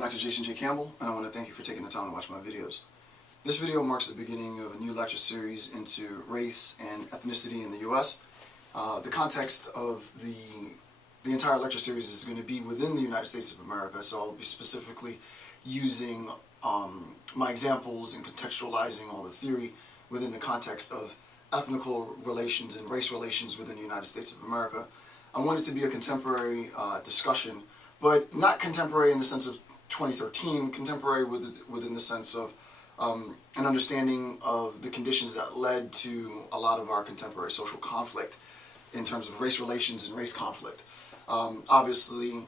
Dr. Jason J. Campbell, and I want to thank you for taking the time to watch my videos. This video marks the beginning of a new lecture series into race and ethnicity in the U.S. The context of the entire lecture series is going to be within the United States of America, so I'll be specifically using my examples and contextualizing all the theory within the context of ethnical relations and race relations within the United States of America. I want it to be a contemporary discussion, but not contemporary in the sense of 2013, contemporary within the sense of an understanding of the conditions that led to a lot of our contemporary social conflict in terms of race relations and race conflict. Obviously,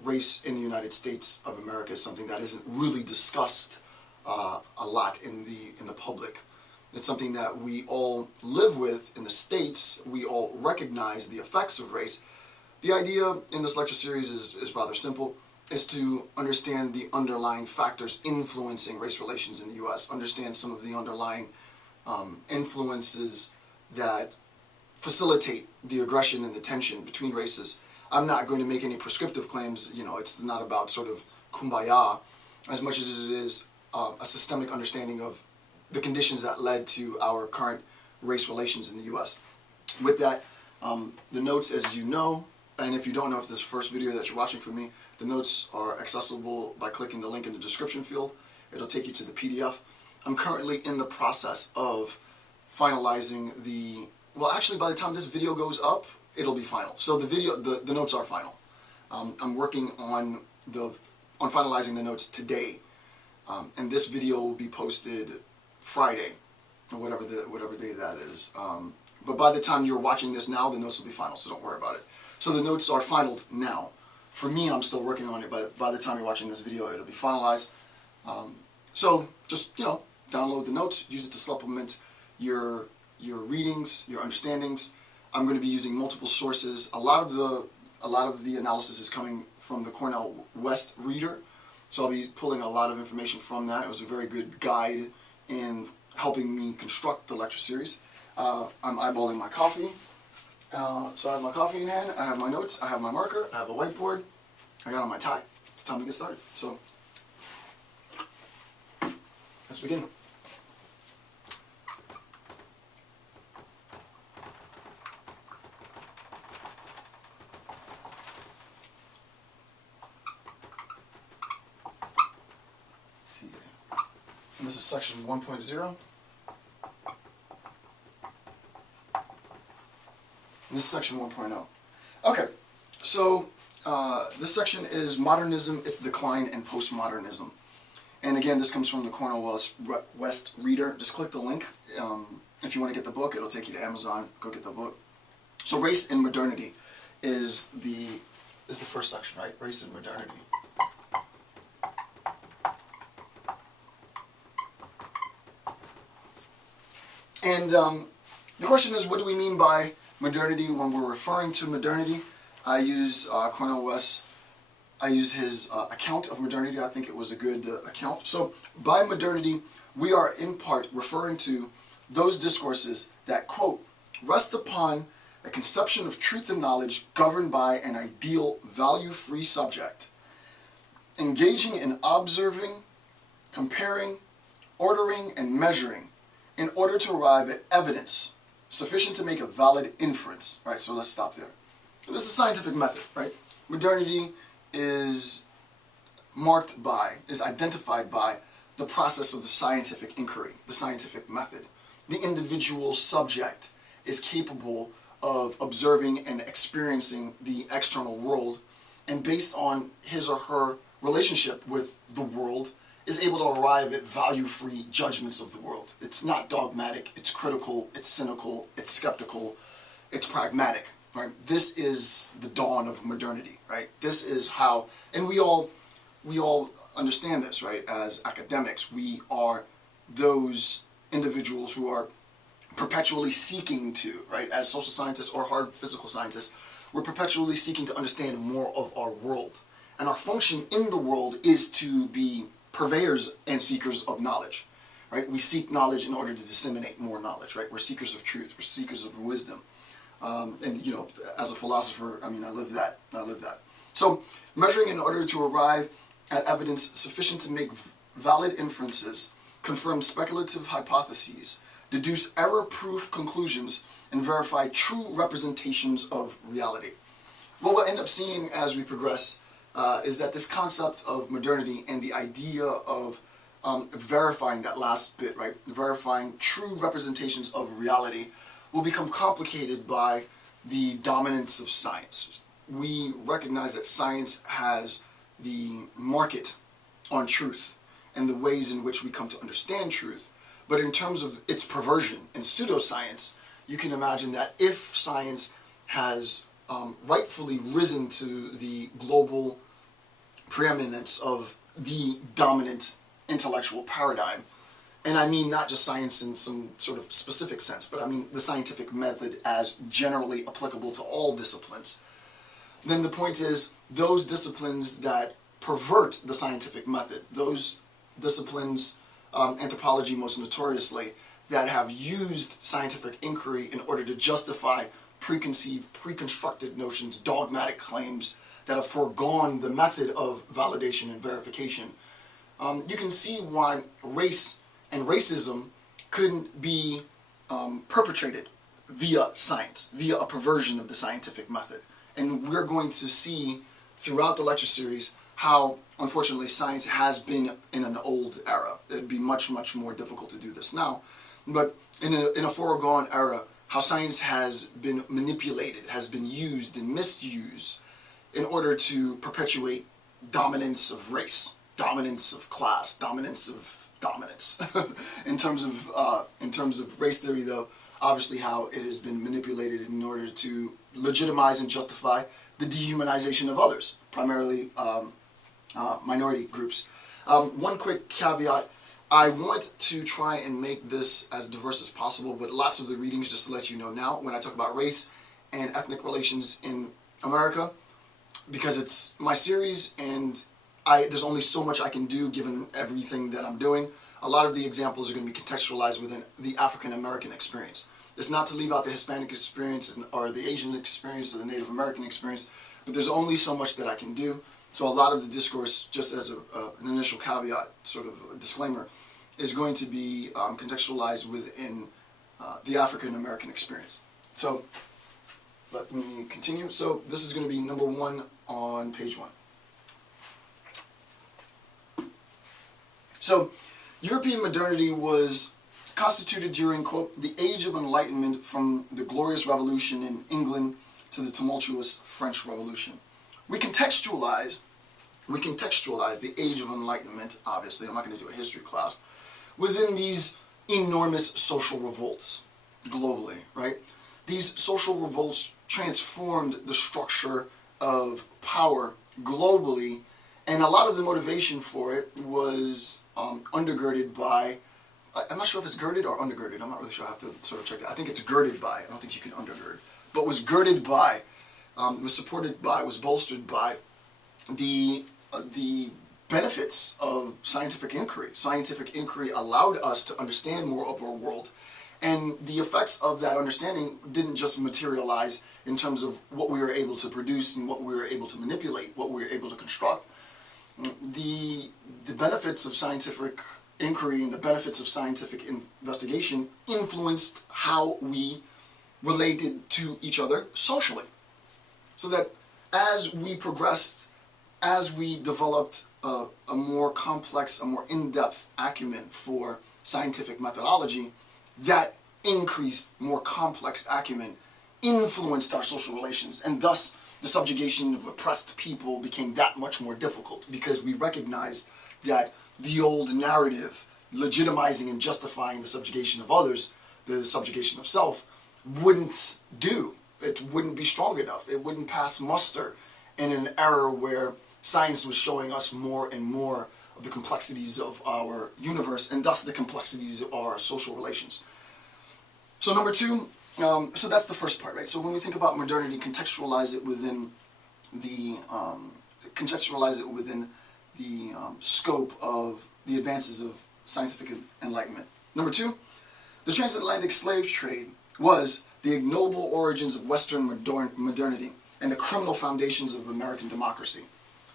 race in the United States of America is something that isn't really discussed a lot in the public. It's something that we all live with in the States. We all recognize the effects of race. The idea in this lecture series is rather simple, is to understand the underlying factors influencing race relations in the U.S., understand some of the underlying influences that facilitate the aggression and the tension between races. I'm not going to make any prescriptive claims, it's not about sort of kumbaya as much as it is a systemic understanding of the conditions that led to our current race relations in the U.S. With that, the notes, as you know, and if you don't know, if this is the first video that you're watching from me, the notes are accessible by clicking the link in the description field. It'll take you to the PDF. I'm currently in the process of finalizing well, actually, by the time this video goes up, it'll be final. So the notes are final. I'm working on finalizing the notes today, and this video will be posted Friday, or whatever day that is. But by the time you're watching this now, the notes will be final, so don't worry about it. So the notes are finalized now. For me, I'm still working on it, but by the time you're watching this video, it'll be finalized. So just, download the notes, use it to supplement your readings, your understandings. I'm going to be using multiple sources. A lot of the analysis is coming from the Cornell West Reader, so I'll be pulling a lot of information from that. It was a very good guide in helping me construct the lecture series. I'm eyeballing my coffee. So I have my coffee in hand, I have my notes, I have my marker, I have a whiteboard, I got on my tie. It's time to get started. So, let's begin. Let's see here. And this is section 1.0. This is section 1.0. Okay, so this section is Modernism, its decline, and Postmodernism. And again, this comes from the Cornell West Reader. Just click the link. If you want to get the book, it'll take you to Amazon. Go get the book. So race and modernity is the first section, right? Race and modernity. And the question is, what do we mean by modernity? When we're referring to modernity, I use Cornel West. I use his account of modernity. I think it was a good account. So by modernity, we are in part referring to those discourses that, quote, rest upon a conception of truth and knowledge governed by an ideal value-free subject, engaging in observing, comparing, ordering, and measuring in order to arrive at evidence sufficient to make a valid inference. Right, so let's stop there. This is a scientific method, right? Modernity is identified by the process of the scientific inquiry, the scientific method. The individual subject is capable of observing and experiencing the external world, and based on his or her relationship with the world, is able to arrive at value-free judgments of the world. It's not dogmatic, it's critical, it's cynical, it's skeptical, it's pragmatic, right? This is the dawn of modernity, right? This is how, and we all understand this, right? As academics, we are those individuals who are perpetually seeking to, right? As social scientists or hard physical scientists, we're perpetually seeking to understand more of our world. And our function in the world is to be purveyors and seekers of knowledge, right? We seek knowledge in order to disseminate more knowledge, right? We're seekers of truth, we're seekers of wisdom. And as a philosopher, I live that. So, measuring in order to arrive at evidence sufficient to make valid inferences, confirm speculative hypotheses, deduce error-proof conclusions, and verify true representations of reality. What we'll end up seeing as we progress is that this concept of modernity and the idea of verifying that last bit, right, verifying true representations of reality, will become complicated by the dominance of science. We recognize that science has the market on truth and the ways in which we come to understand truth, but in terms of its perversion and pseudoscience, you can imagine that if science has rightfully risen to the global preeminence of the dominant intellectual paradigm, and I mean not just science in some sort of specific sense, but I mean the scientific method as generally applicable to all disciplines, then the point is those disciplines that pervert the scientific method, those disciplines, anthropology most notoriously, that have used scientific inquiry in order to justify preconceived, preconstructed notions, dogmatic claims that have foregone the method of validation and verification. You can see why race and racism couldn't be perpetrated via science, via a perversion of the scientific method. And we're going to see throughout the lecture series how, unfortunately, science has been in an old era. It'd be much, much more difficult to do this now. But in a foregone era, how science has been manipulated, has been used and misused in order to perpetuate dominance of race, dominance of class, dominance of dominance. in terms of race theory, though, obviously how it has been manipulated in order to legitimize and justify the dehumanization of others, primarily minority groups. One quick caveat. I want to try and make this as diverse as possible, but lots of the readings, just to let you know now, when I talk about race and ethnic relations in America, because it's my series and there's only so much I can do given everything that I'm doing, a lot of the examples are going to be contextualized within the African American experience. It's not to leave out the Hispanic experience or the Asian experience or the Native American experience, but there's only so much that I can do. So a lot of the discourse, just as an initial caveat, sort of a disclaimer, is going to be contextualized within the African American experience. So let me continue. So this is going to be number 1 on page 1. So European modernity was constituted during, quote, the Age of Enlightenment, from the Glorious Revolution in England to the tumultuous French Revolution. We contextualize the Age of Enlightenment, obviously, I'm not going to do a history class, within these enormous social revolts globally, right? These social revolts transformed the structure of power globally, and a lot of the motivation for it was undergirded by, I'm not sure if it's girded or undergirded, I'm not really sure, I have to sort of check that. I think it's girded by, I don't think you can undergird, but was girded by, was supported by, was bolstered by the benefits of scientific inquiry. Scientific inquiry allowed us to understand more of our world, and the effects of that understanding didn't just materialize in terms of what we were able to produce and what we were able to manipulate, what we were able to construct. The benefits of scientific inquiry and the benefits of scientific investigation influenced how we related to each other socially. So that as we progressed, as we developed a more complex, a more in-depth acumen for scientific methodology, that increased, more complex acumen influenced our social relations, and thus the subjugation of oppressed people became that much more difficult, because we recognized that the old narrative legitimizing and justifying the subjugation of others, the subjugation of self, wouldn't do. It wouldn't be strong enough. It wouldn't pass muster in an era where science was showing us more and more of the complexities of our universe, and thus the complexities of our social relations. So number 2, so that's the first part, right? So when we think about modernity, contextualize it within the scope of the advances of scientific enlightenment. Number 2, the transatlantic slave trade was the ignoble origins of Western modernity and the criminal foundations of American democracy.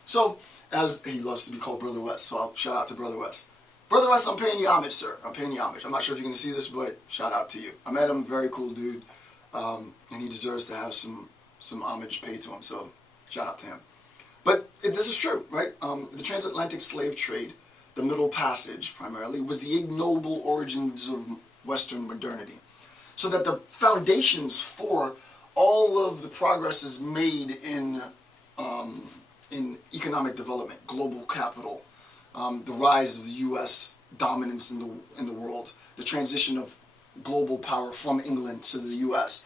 So as he loves to be called Brother West, so I'll shout out to Brother West. Brother West, I'm paying you homage, sir. I'm paying you homage. I'm not sure if you're going to see this, but shout out to you. I met him, very cool dude, and he deserves to have some homage paid to him, so shout out to him. But this is true, right? The transatlantic slave trade, the Middle Passage primarily, was the ignoble origins of Western modernity. So that the foundations for all of the progresses made in economic development, global capital, the rise of the U.S. dominance in the world, the transition of global power from England to the U.S.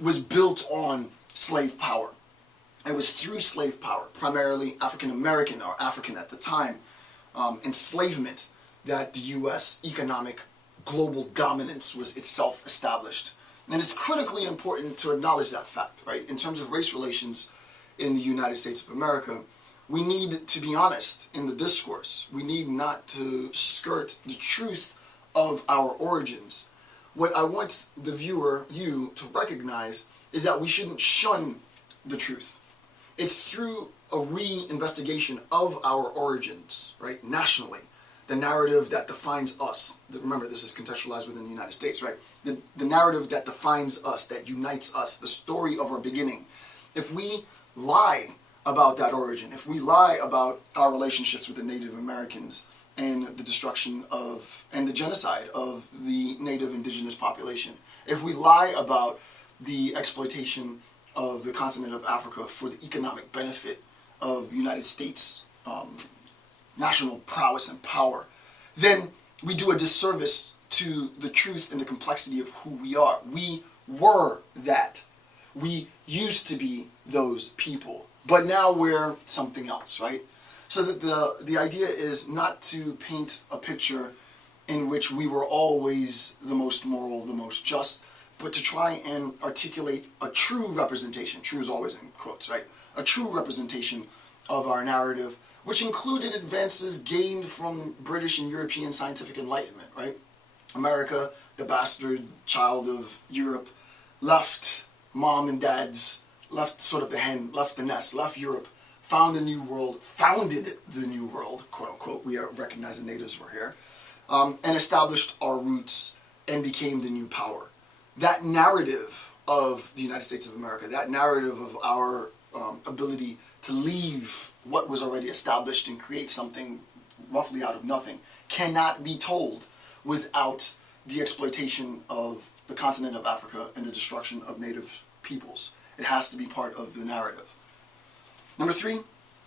was built on slave power. It was through slave power, primarily African American or African at the time, enslavement, that the U.S. economic global dominance was itself established. And it's critically important to acknowledge that fact, right? In terms of race relations in the United States of America, we need to be honest in the discourse. We need not to skirt the truth of our origins. What I want the viewer, you, to recognize is that we shouldn't shun the truth. It's through a re-investigation of our origins, right, nationally, the narrative that defines us. Remember, this is contextualized within the United States, right? The narrative that defines us, that unites us, the story of our beginning. If we lie about that origin, if we lie about our relationships with the Native Americans and the destruction of, and the genocide of the Native indigenous population, if we lie about the exploitation of the continent of Africa for the economic benefit of United States national prowess and power, then we do a disservice to the truth and the complexity of who we are. We were that. We used to be those people, but now we're something else, right? So that the idea is not to paint a picture in which we were always the most moral, the most just, but to try and articulate a true representation, true is always in quotes, right? A true representation of our narrative, which included advances gained from British and European scientific enlightenment, right? America, the bastard child of Europe, left mom and dad's, left sort of the hen, left the nest, left Europe, found a new world, founded the new world, quote unquote, we recognize the natives were here, and established our roots and became the new power. That narrative of the United States of America, that narrative of our ability to leave what was already established and create something roughly out of nothing, cannot be told without the exploitation of the continent of Africa and the destruction of native peoples. It has to be part of the narrative. Number 3,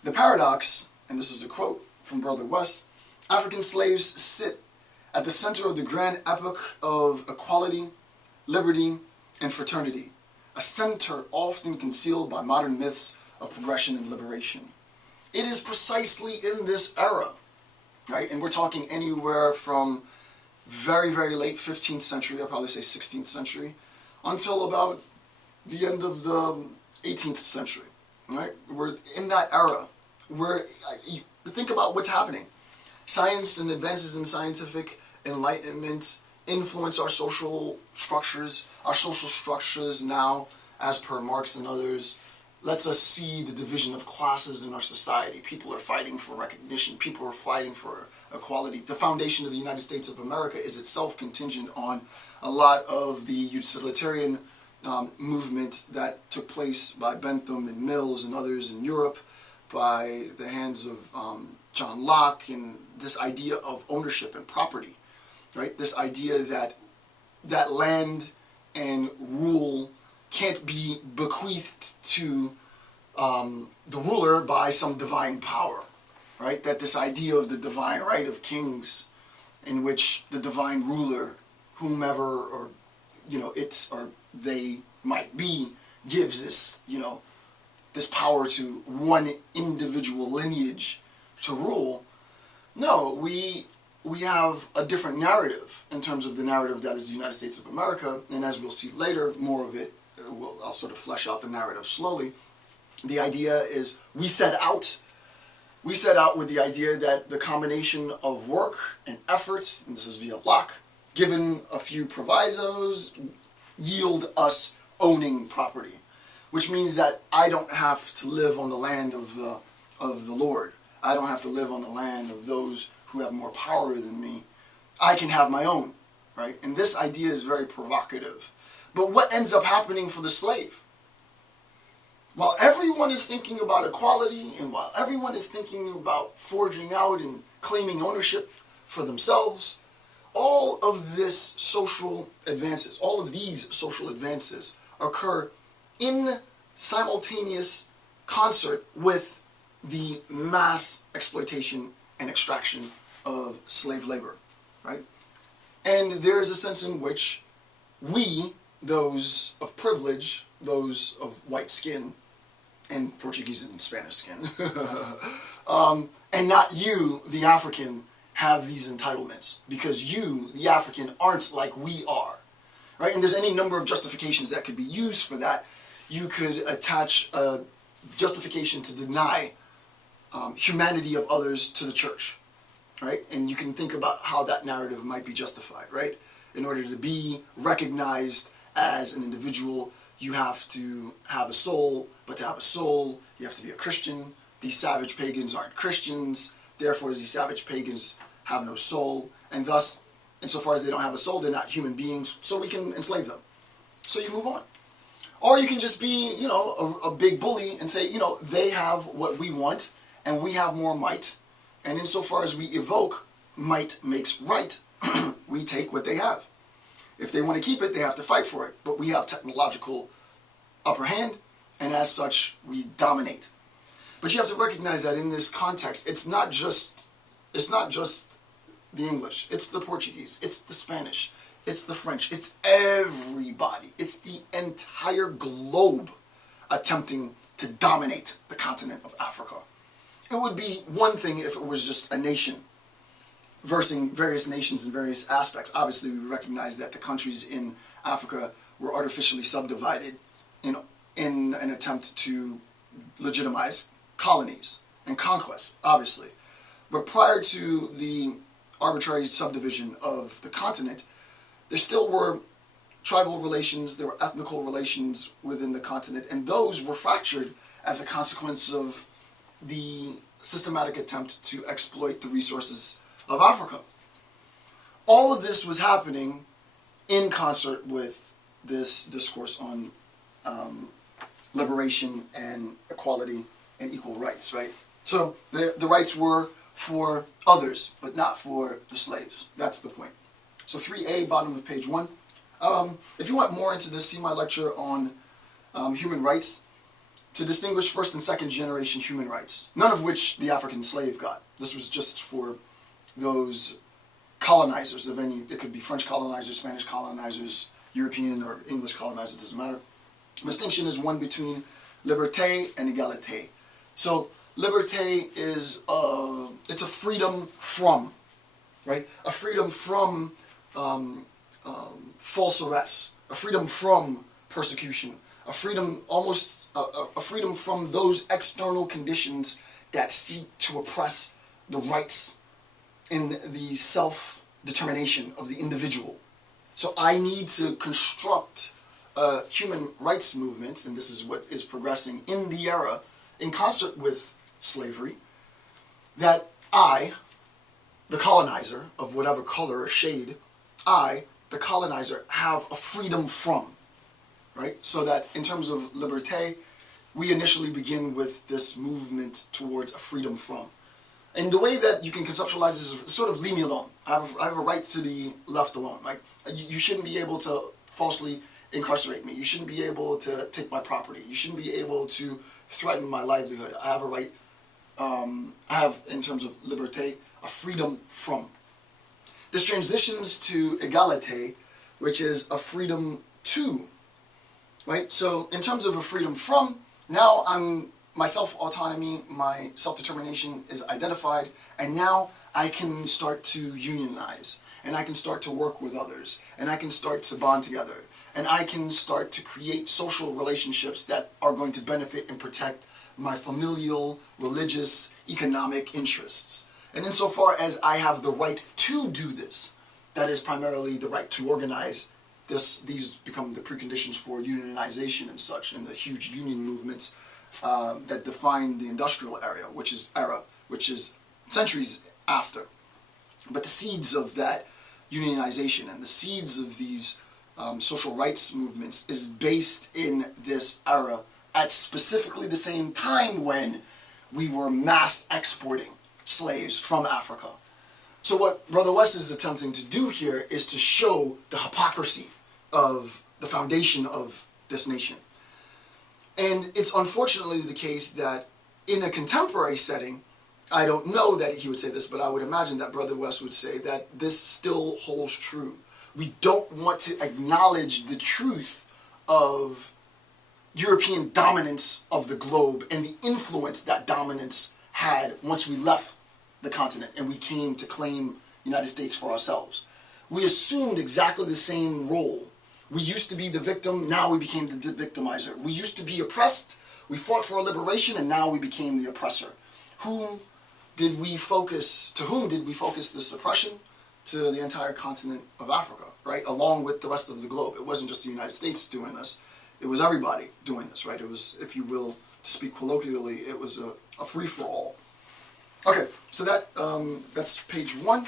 the paradox, and this is a quote from Brother West, African slaves sit at the center of the grand epoch of equality, liberty, and fraternity, a center often concealed by modern myths of progression and liberation. It is precisely in this era, right, and we're talking anywhere from very, very late 15th century, I'll probably say 16th century, until about the end of the 18th century, right? We're in that era where you think about what's happening. Science and advances in scientific enlightenment influence our social structures. Our social structures now, as per Marx and others, lets us see the division of classes in our society. People are fighting for recognition. People are fighting for equality. The foundation of the United States of America is itself contingent on a lot of the utilitarian movement that took place by Bentham and Mills and others in Europe, by the hands of John Locke, and this idea of ownership and property, right? This idea that land and rule can't be bequeathed to the ruler by some divine power, right? That this idea of the divine right of kings, in which the divine ruler, whomever or it or they might be, gives this this power to one individual lineage to rule. No, we have a different narrative in terms of the narrative that is the United States of America, and as we'll see later, more of it. I'll sort of flesh out the narrative slowly. The idea is we set out with the idea that the combination of work and effort, and this is via Locke, given a few provisos, yield us owning property, which means that I don't have to live on the land of the Lord. I don't have to live on the land of those who have more power than me. I can have my own, right? And this idea is very provocative. But what ends up happening for the slave? While everyone is thinking about equality, and while everyone is thinking about forging out and claiming ownership for themselves, all of these social advances occur in simultaneous concert with the mass exploitation and extraction of slave labor, right? And there is a sense in which we, those of privilege, those of white skin, and Portuguese and Spanish skin, and not you, the African, have these entitlements, because you, the African, aren't like we are, right? And there's any number of justifications that could be used for that. You could attach a justification to deny humanity of others to the church, right? And you can think about how that narrative might be justified, right? In order to be recognized as an individual, you have to have a soul, but to have a soul, you have to be a Christian. These savage pagans aren't Christians, therefore these savage pagans have no soul, and thus, insofar as they don't have a soul, they're not human beings, so we can enslave them. So you move on. Or you can just be, a big bully and say, they have what we want, and we have more might, and insofar as we evoke might makes right, we take what they have. If they want to keep it, they have to fight for it, but we have technological upper hand, and as such, we dominate. But you have to recognize that in this context, it's not just the English, it's the Portuguese, it's the Spanish, it's the French, it's everybody. It's the entire globe attempting to dominate the continent of Africa. It would be one thing if it was just a nation, versing various nations in various aspects. Obviously, we recognize that the countries in Africa were artificially subdivided in an attempt to legitimize colonies and conquests, obviously. But prior to the arbitrary subdivision of the continent, there still were tribal relations, there were ethnical relations within the continent, and those were fractured as a consequence of the systematic attempt to exploit the resources of Africa. All of this was happening in concert with this discourse on liberation and equality and equal rights, right? So the rights were for others, but not for the slaves. That's the point. So 3A, bottom of page 1. If you want more into this, see my lecture on human rights, to distinguish first and second generation human rights, none of which the African slave got. This was just for those colonizers of any, it could be French colonizers, Spanish colonizers, European or English colonizers, it doesn't matter. The distinction is one between liberté and égalité. So liberté is, it's a freedom from, right? A freedom from false arrests, a freedom from persecution, a freedom a freedom from those external conditions that seek to oppress the rights in the self-determination of the individual. So I need to construct a human rights movement, and this is what is progressing in the era, in concert with slavery, that I, the colonizer of whatever color or shade, I, the colonizer, have a freedom from, right? So that in terms of liberté, we initially begin with this movement towards a freedom from. And the way that you can conceptualize this is sort of leave me alone. I have a right to be left alone. Like, you shouldn't be able to falsely incarcerate me. You shouldn't be able to take my property. You shouldn't be able to threaten my livelihood. I have a right, I have, in terms of liberté, a freedom from. This transitions to égalité, which is a freedom to, right? So in terms of a freedom from, now my self-autonomy, my self-determination is identified, and now I can start to unionize, and I can start to work with others, and I can start to bond together, and I can start to create social relationships that are going to benefit and protect my familial, religious, economic interests. And insofar as I have the right to do this, that is primarily the right to organize, these become the preconditions for unionization and such, and the huge union movements that define the industrial era, which is which is centuries after. But the seeds of that unionization and the seeds of these social rights movements is based in this era at specifically the same time when we were mass exporting slaves from Africa. So what Brother West is attempting to do here is to show the hypocrisy of the foundation of this nation. And it's unfortunately the case that in a contemporary setting, I don't know that he would say this, but I would imagine that Brother West would say that this still holds true. We don't want to acknowledge the truth of European dominance of the globe and the influence that dominance had once we left the continent and we came to claim the United States for ourselves. We assumed exactly the same role. We used to be the victim, now we became the victimizer. We used to be oppressed, we fought for our liberation, and now we became the oppressor. To whom did we focus this oppression? To the entire continent of Africa, right? Along with the rest of the globe. It wasn't just the United States doing this. It was everybody doing this, right? It was, if you will, to speak colloquially, it was a free-for-all. Okay, so that's page 1.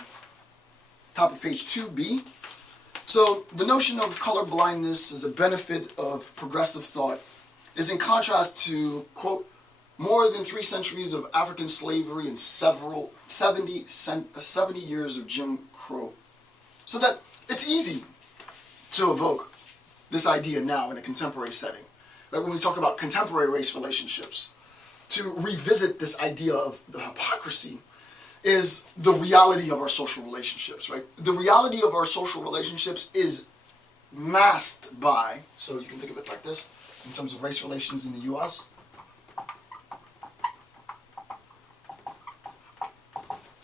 Top of page 2b. So the notion of color blindness as a benefit of progressive thought is in contrast to, quote, more than 3 centuries of African slavery and 70 years of Jim Crow. So that it's easy to evoke this idea now in a contemporary setting. Right? When we talk about contemporary race relationships, to revisit this idea of the hypocrisy is the reality of our social relationships, right? The reality of our social relationships is masked by, so you can think of it like this, in terms of race relations in the U.S.,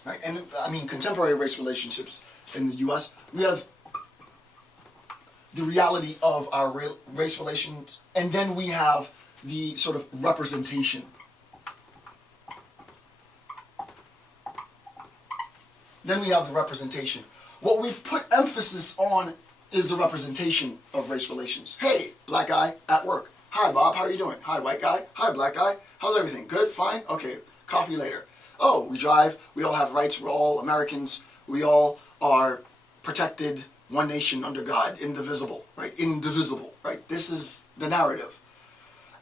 right? And I mean contemporary race relationships in the U.S., we have the reality of our race relations, and then we have the sort of representation. Then we have the representation. What we put emphasis on is the representation of race relations. Hey, black guy at work. Hi, Bob, how are you doing? Hi, white guy. Hi, black guy. How's everything? Good? Fine? Okay, coffee later. Oh, we drive. We all have rights. We're all Americans. We all are protected, one nation under God, indivisible, right? Indivisible, right? This is the narrative.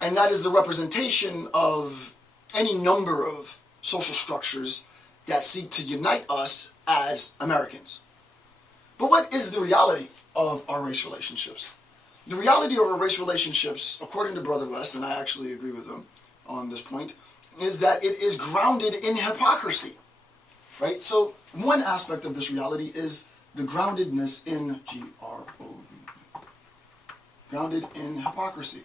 And that is the representation of any number of social structures that seek to unite us as Americans. But what is the reality of our race relationships? The reality of our race relationships, according to Brother West, and I actually agree with him on this point, is that it is grounded in hypocrisy, right? So one aspect of this reality is the groundedness in G-R-O-U, grounded in hypocrisy.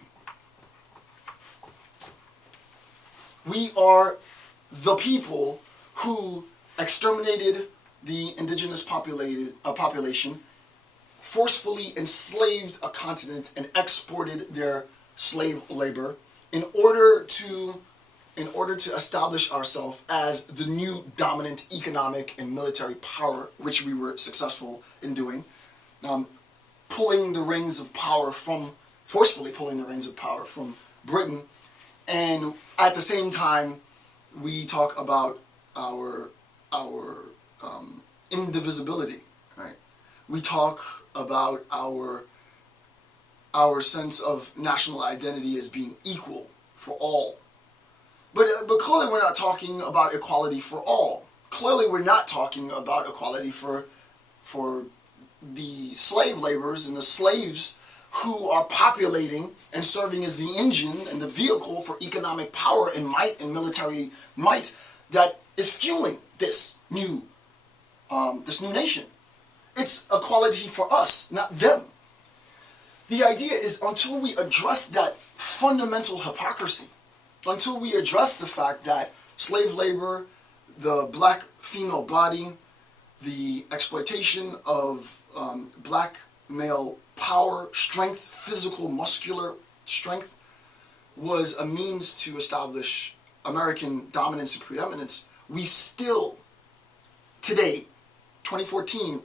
We are the people who exterminated the indigenous population, forcefully enslaved a continent and exported their slave labor in order to establish ourselves as the new dominant economic and military power, which we were successful in doing, forcefully pulling the reins of power from Britain, and at the same time we talk about our indivisibility, right? We talk about our sense of national identity as being equal for all. But clearly we're not talking about equality for all. Clearly we're not talking about equality for the slave laborers and the slaves who are populating and serving as the engine and the vehicle for economic power and might and military might that is fueling this new nation. It's equality for us, not them. The idea is, until we address that fundamental hypocrisy, until we address the fact that slave labor, the black female body, the exploitation of black male power, strength, physical, muscular strength, was a means to establish American dominance and preeminence, we still, today, 2014,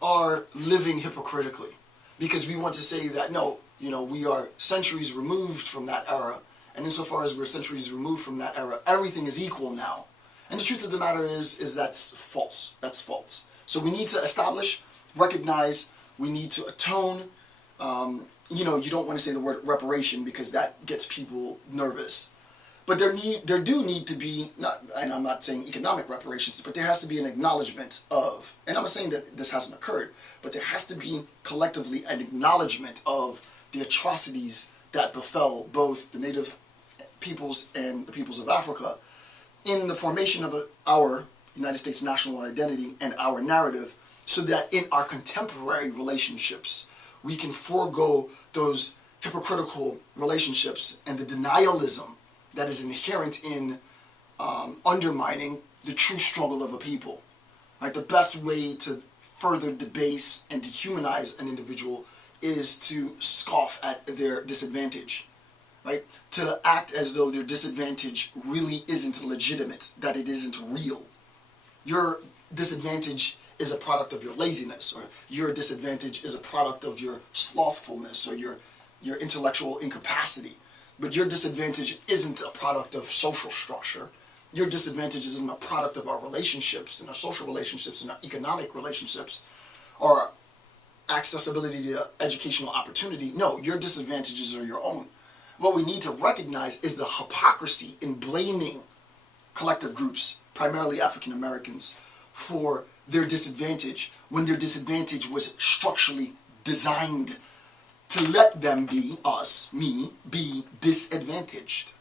are living hypocritically. Because we want to say that, no, we are centuries removed from that era, and insofar as we're centuries removed from that era, everything is equal now. And the truth of the matter is that's false. That's false. So we need to establish, recognize, we need to atone. You know, you don't want to say the word reparation because that gets people nervous. But there do need to be, and I'm not saying economic reparations, but there has to be an acknowledgement of, and I'm not saying that this hasn't occurred, but there has to be collectively an acknowledgement of the atrocities that befell both the native peoples and the peoples of Africa in the formation of our United States national identity and our narrative, so that in our contemporary relationships, we can forego those hypocritical relationships and the denialism that is inherent in undermining the true struggle of a people. Right? The best way to further debase and dehumanize an individual is to scoff at their disadvantage. Right? To act as though their disadvantage really isn't legitimate, that it isn't real. Your disadvantage is a product of your laziness, or your disadvantage is a product of your slothfulness or your intellectual incapacity. But your disadvantage isn't a product of social structure. Your disadvantage isn't a product of our relationships and our social relationships and our economic relationships or accessibility to educational opportunity. No, your disadvantages are your own. What we need to recognize is the hypocrisy in blaming collective groups, primarily African Americans, for their disadvantage when their disadvantage was structurally designed to let them be, us, me, be disadvantaged.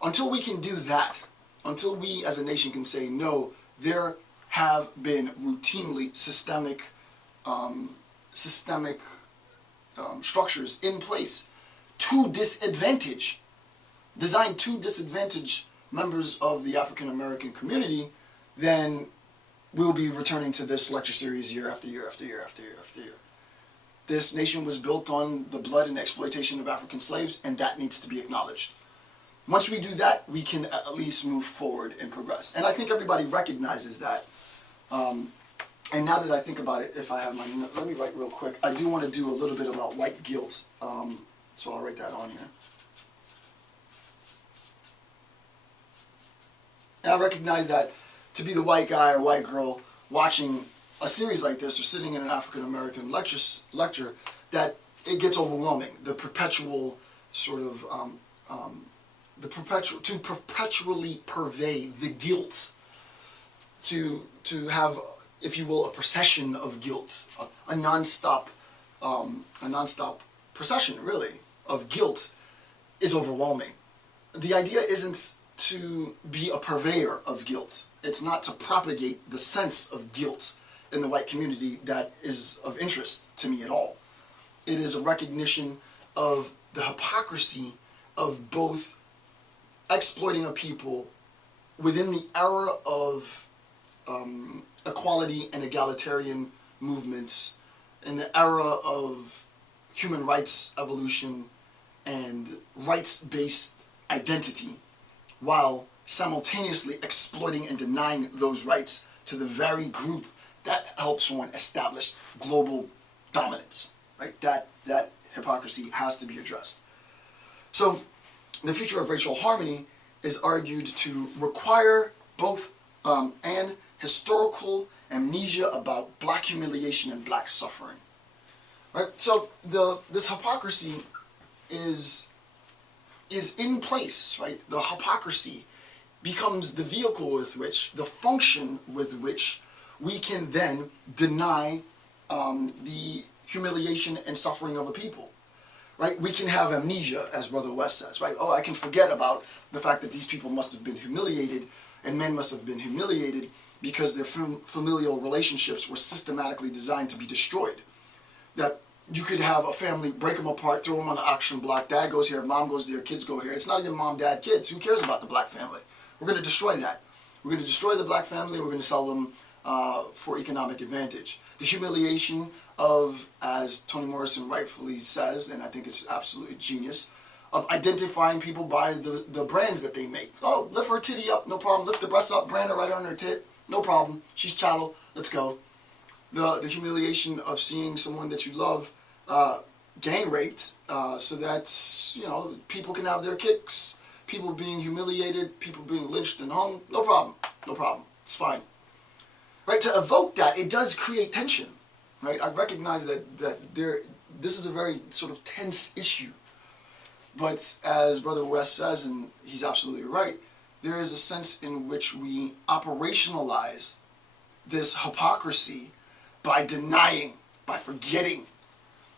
Until we can do that, until we as a nation can say, no, there have been routinely systemic structures in place to disadvantage, designed to disadvantage members of the African American community, then we'll be returning to this lecture series year after year after year after year after year. This nation was built on the blood and exploitation of African slaves, and that needs to be acknowledged. Once we do that, we can at least move forward and progress. And I think everybody recognizes that. And now that I think about it, if I have my, let me write real quick. I do want to do a little bit about white guilt, so I'll write that on here. And I recognize that to be the white guy or white girl watching a series like this or sitting in an African American lecture, that it gets overwhelming. The perpetual sort of to perpetually pervade the guilt, to have, if you will, a procession of guilt, a nonstop procession really of guilt is overwhelming. The idea isn't to be a purveyor of guilt. It's not to propagate the sense of guilt in the white community that is of interest to me at all. It is a recognition of the hypocrisy of both exploiting a people within the era of equality and egalitarian movements, in the era of human rights evolution and rights-based identity, while simultaneously exploiting and denying those rights to the very group that helps one establish global dominance. Right? That hypocrisy has to be addressed. So the future of racial harmony is argued to require both an historical amnesia about black humiliation and black suffering. Right? So this hypocrisy is in place, right? The hypocrisy becomes the vehicle with which, the function with which we can then deny the humiliation and suffering of a people. Right? We can have amnesia, as Brother West says, right? Oh, I can forget about the fact that these people must have been humiliated, and men must have been humiliated because their familial relationships were systematically designed to be destroyed. That you could have a family, break them apart, throw them on the auction block, dad goes here, mom goes there, kids go here. It's not even mom, dad, kids. Who cares about the black family? We're going to destroy that. We're going to destroy the black family, we're going to sell them for economic advantage. The humiliation of, as Toni Morrison rightfully says, and I think it's absolutely genius, of identifying people by the brands that they make. Oh, lift her titty up, no problem. Lift the breast up, brand her right on her tit, no problem. She's chattel, let's go. The humiliation of seeing someone that you love gang raped, so that, you know, people can have their kicks, people being humiliated, people being lynched and hung, no problem, no problem, it's fine. Right, to evoke that, it does create tension, right? I recognize that this is a very sort of tense issue. But as Brother West says, and he's absolutely right, there is a sense in which we operationalize this hypocrisy by denying, by forgetting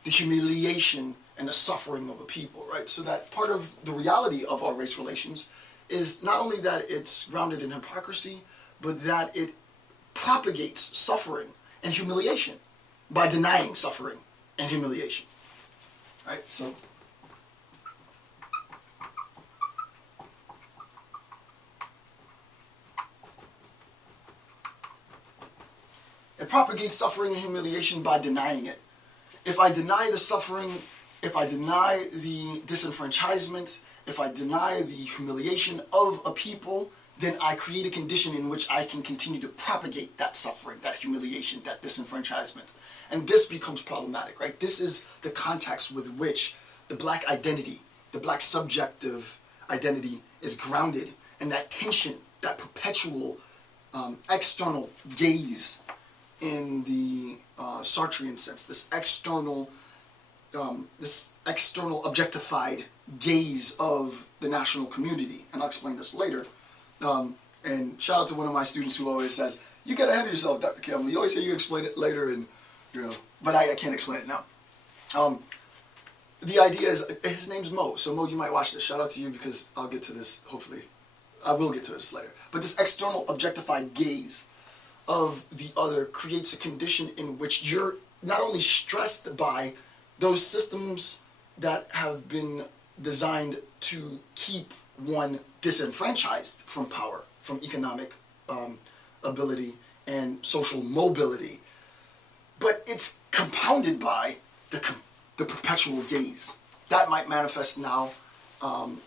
the humiliation and the suffering of a people, right? So that part of the reality of our race relations is not only that it's grounded in hypocrisy, but that it propagates suffering and humiliation by denying suffering and humiliation, right? So it propagates suffering and humiliation by denying it. If I deny the suffering, if I deny the disenfranchisement, if I deny the humiliation of a people, then I create a condition in which I can continue to propagate that suffering, that humiliation, that disenfranchisement. And this becomes problematic, right? This is the context with which the black identity, the black subjective identity is grounded, and that tension, that perpetual external gaze in the Sartrean sense, this external objectified gaze of the national community. And I'll explain this later. And shout out to one of my students who always says, "You get ahead of yourself, Dr. Campbell. You always say you explain it later," and but I can't explain it now. The idea is, his name's Mo, so Mo, you might watch this. Shout out to you, because I'll get to this, hopefully. I will get to this later. But this external objectified gaze of the other creates a condition in which you're not only stressed by those systems that have been designed to keep one disenfranchised from power, from economic ability and social mobility, but it's compounded by the perpetual gaze. That might manifest now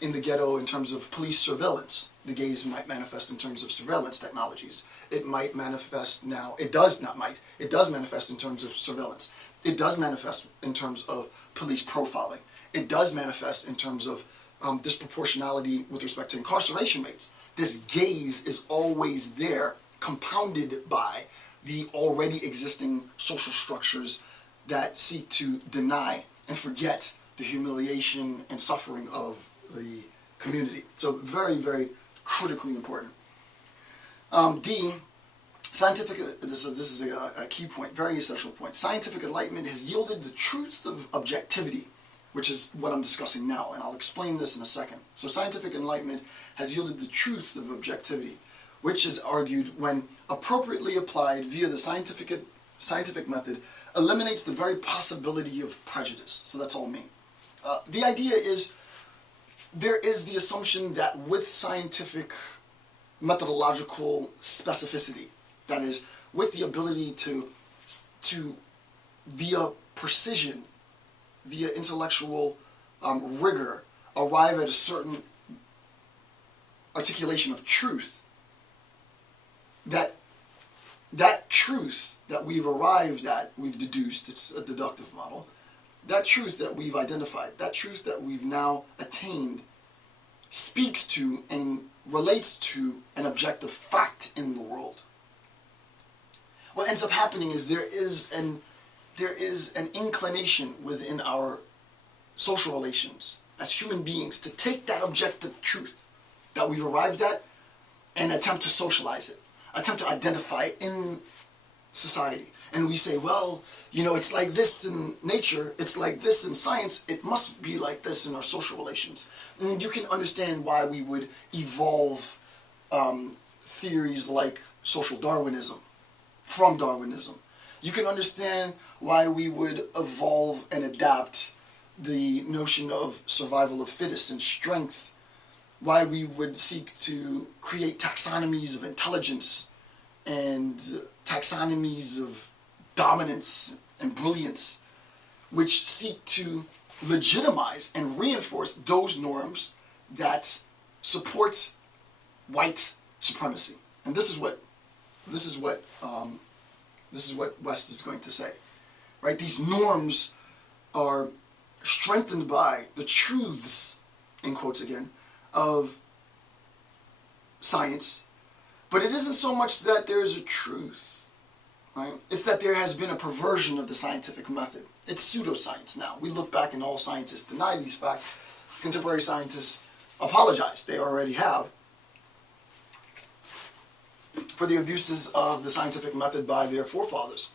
in the ghetto in terms of police surveillance. The gaze might manifest in terms of surveillance technologies. It might manifest now, it does manifest in terms of surveillance. It does manifest in terms of police profiling. It does manifest in terms of disproportionality with respect to incarceration rates. This gaze is always there, compounded by the already existing social structures that seek to deny and forget the humiliation and suffering of the community. So very, very critically important. D, scientific, this is a key point, very essential point. Scientific enlightenment has yielded the truth of objectivity, which is what I'm discussing now, and I'll explain this in a second. So scientific enlightenment has yielded the truth of objectivity, which is argued, when appropriately applied via the scientific method, eliminates the very possibility of prejudice. So that's all me. The idea is, there is the assumption that with scientific methodological specificity, that is, with the ability to via precision, via intellectual rigor, arrive at a certain articulation of truth, that truth that we've arrived at, we've deduced, it's a deductive model, that truth that we've identified, that truth that we've now attained, speaks to and relates to an objective fact in the world. What ends up happening is there is an inclination within our social relations as human beings to take that objective truth that we've arrived at and attempt to socialize it, attempt to identify it in society. And we say, well, you know, it's like this in nature, it's like this in science, it must be like this in our social relations. And you can understand why we would evolve theories like social Darwinism from Darwinism. You can understand why we would evolve and adapt the notion of survival of fittest and strength, why we would seek to create taxonomies of intelligence and taxonomies of dominance and brilliance, which seek to legitimize and reinforce those norms that support white supremacy. And this is what West is going to say, right? These norms are strengthened by the truths, in quotes again, of science, but it isn't so much that there's a truth, right? It's that there has been a perversion of the scientific method. It's pseudoscience now. We look back and all scientists deny these facts. Contemporary scientists apologize. They already have for the abuses of the scientific method by their forefathers,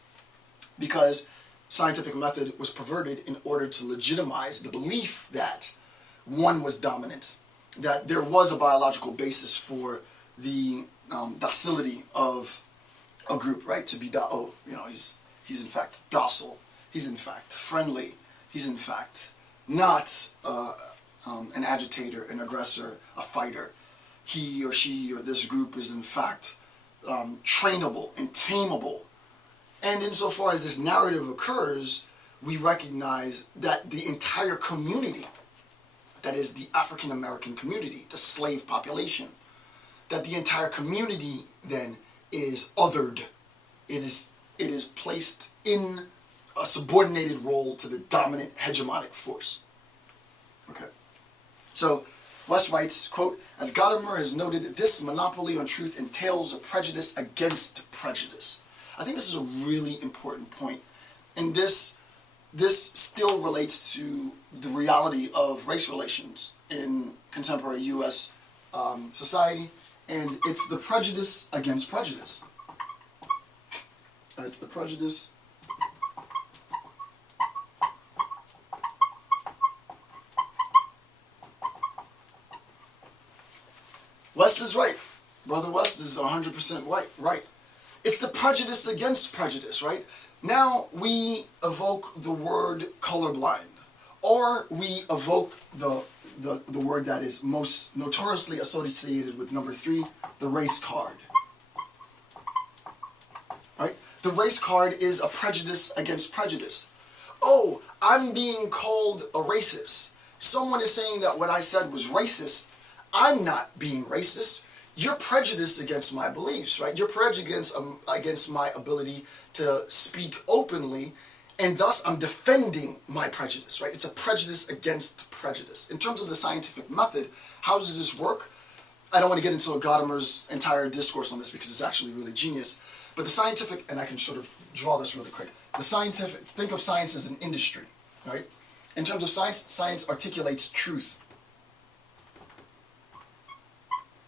because scientific method was perverted in order to legitimize the belief that one was dominant, that there was a biological basis for the docility of a group, right? To be he's in fact docile, he's in fact friendly, he's in fact not an agitator, an aggressor, a fighter. He or she or this group is in fact trainable and tameable. And insofar as this narrative occurs, we recognize that the entire community, that is the African American community, the slave population, that the entire community then is othered. It is placed in a subordinated role to the dominant hegemonic force. Okay. So West writes, quote, "As Gadamer has noted, this monopoly on truth entails a prejudice against prejudice." I think this is a really important point. And this still relates to the reality of race relations in contemporary U.S. Society. And it's the prejudice against prejudice. It's the prejudice West is right. Brother West is 100% right. It's the prejudice against prejudice, right? Now we evoke the word colorblind, or we evoke the word that is most notoriously associated with number 3, the race card. Right? The race card is a prejudice against prejudice. Oh, I'm being called a racist. Someone is saying that what I said was racist. I'm not being racist. You're prejudiced against my beliefs, right? You're prejudiced against my ability to speak openly, and thus I'm defending my prejudice, right? It's a prejudice against prejudice. In terms of the scientific method, how does this work? I don't want to get into Gadamer's entire discourse on this because it's actually really genius. But the scientific, and I can sort of draw this really quick. The scientific, think of science as an industry, right? In terms of science, science articulates truth.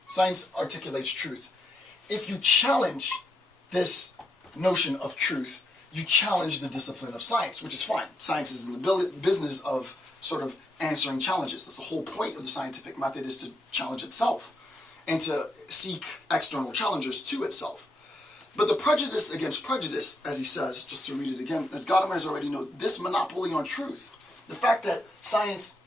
Science articulates truth. If you challenge this notion of truth, you challenge the discipline of science, which is fine. Science is in the business of sort of answering challenges. That's the whole point of the scientific method, is to challenge itself and to seek external challengers to itself. But the prejudice against prejudice, as he says, just to read it again, as Gadamer has already noted, this monopoly on truth, the fact that science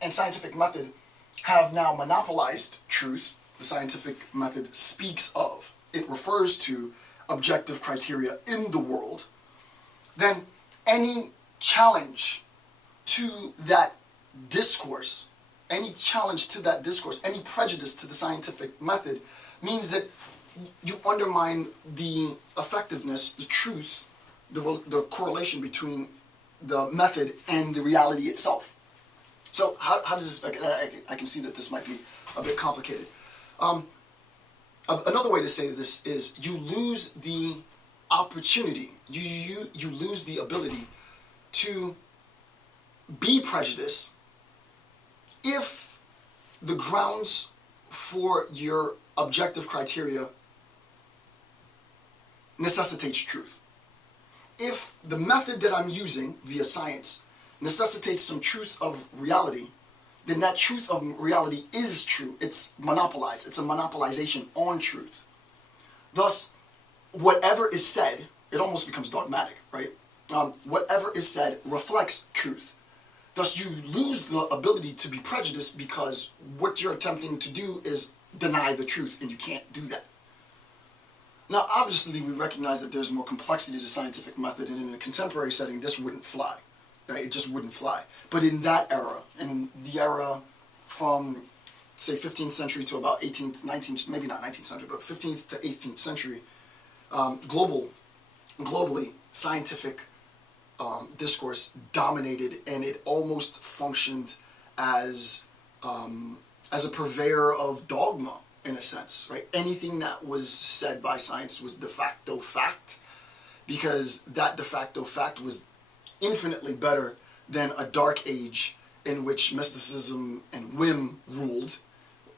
and scientific method have now monopolized truth, the scientific method speaks of, it refers to objective criteria in the world, then any challenge to that discourse, any prejudice to the scientific method means that you undermine the effectiveness, the truth, the correlation between the method and the reality itself. So how does this, I can see that this might be a bit complicated. Another way to say this is you lose the opportunity, you lose the ability to be prejudiced if the grounds for your objective criteria necessitates truth. If the method that I'm using via science necessitates some truth of reality, then that truth of reality is true. It's monopolized. It's a monopolization on truth. Thus, whatever is said, it almost becomes dogmatic, right? Whatever is said reflects truth. Thus, you lose the ability to be prejudiced because what you're attempting to do is deny the truth, and you can't do that. Now, obviously, we recognize that there's more complexity to the scientific method, and in a contemporary setting, this wouldn't fly. Right? It just wouldn't fly. But in that era, in the era from, say, 15th century to about 18th, 19th, maybe not 19th century, but 15th to 18th century, globally, scientific discourse dominated, and it almost functioned as as a purveyor of dogma, in a sense, right? Anything that was said by science was de facto fact, because that de facto fact was infinitely better than a dark age in which mysticism and whim ruled,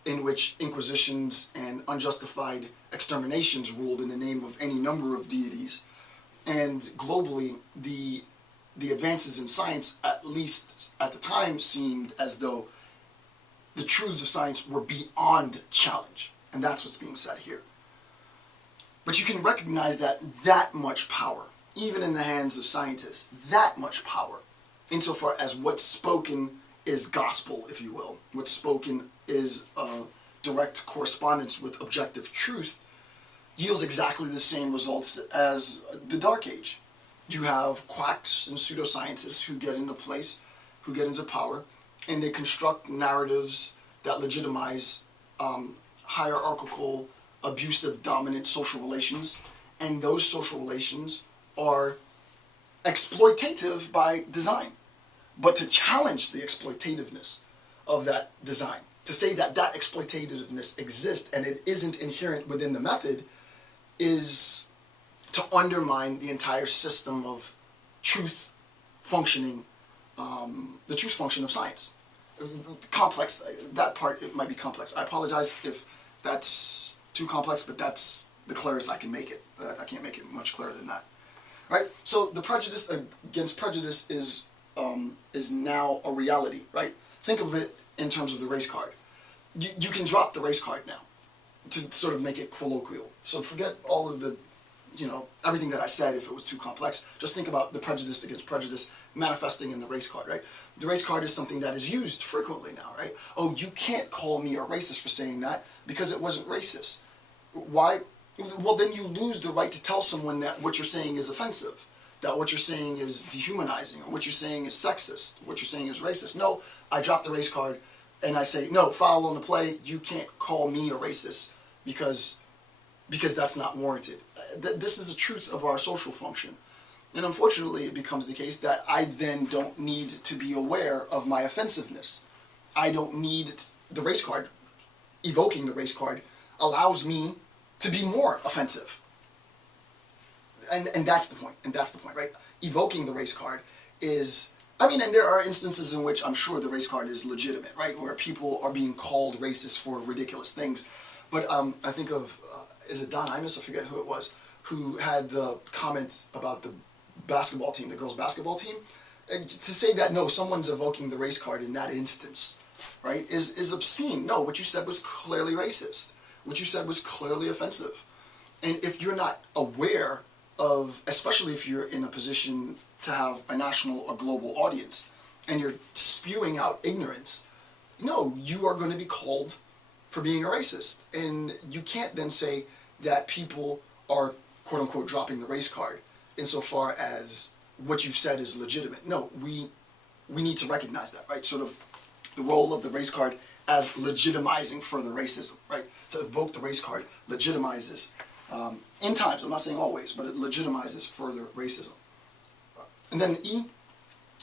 in which inquisitions and unjustified exterminations ruled in the name of any number of deities. And globally, the advances in science, at least at the time, seemed as though the truths of science were beyond challenge. And that's what's being said here. But you can recognize that much power, even in the hands of scientists, that much power, insofar as what's spoken is gospel, if you will. What's spoken is a direct correspondence with objective truth, yields exactly the same results as the Dark Age. You have quacks and pseudoscientists who get into place, who get into power, and they construct narratives that legitimize hierarchical, abusive, dominant social relations, and those social relations are exploitative by design. But to challenge the exploitativeness of that design, to say that that exploitativeness exists and it isn't inherent within the method, is to undermine the entire system of truth functioning, the truth function of science. Complex, that part, it might be complex. I apologize if that's too complex, but that's the clearest I can make it. I can't make it much clearer than that. Right? So the prejudice against prejudice is now a reality, right? Think of it in terms of the race card. You can drop the race card now, to sort of make it colloquial. So forget all of the, everything that I said if it was too complex. Just think about the prejudice against prejudice manifesting in the race card, right? The race card is something that is used frequently now, right? Oh, you can't call me a racist for saying that because it wasn't racist. Why? Well, then you lose the right to tell someone that what you're saying is offensive, that what you're saying is dehumanizing, or what you're saying is sexist, what you're saying is racist. No, I drop the race card and I say, no, foul on the play, you can't call me a racist because that's not warranted. This is the truth of our social function. And unfortunately, it becomes the case that I then don't need to be aware of my offensiveness. I don't need the race card. Evoking the race card allows me to be more offensive. And that's the point. And that's the point, right? Evoking the race card is, and there are instances in which I'm sure the race card is legitimate, right? Where people are being called racist for ridiculous things. But I think of, is it Don Imus? I forget who it was, who had the comments about the basketball team, the girls' basketball team. And to say that, no, someone's evoking the race card in that instance, right, is obscene. No, what you said was clearly racist. What you said was clearly offensive. And if you're not aware of, especially if you're in a position to have a national or global audience, and you're spewing out ignorance, no, you are going to be called for being a racist. And you can't then say that people are, quote unquote, dropping the race card insofar as what you've said is legitimate. No, we need to recognize that, right? Sort of the role of the race card as legitimizing further racism, right? To evoke the race card legitimizes, in times, I'm not saying always, but it legitimizes further racism. And then E,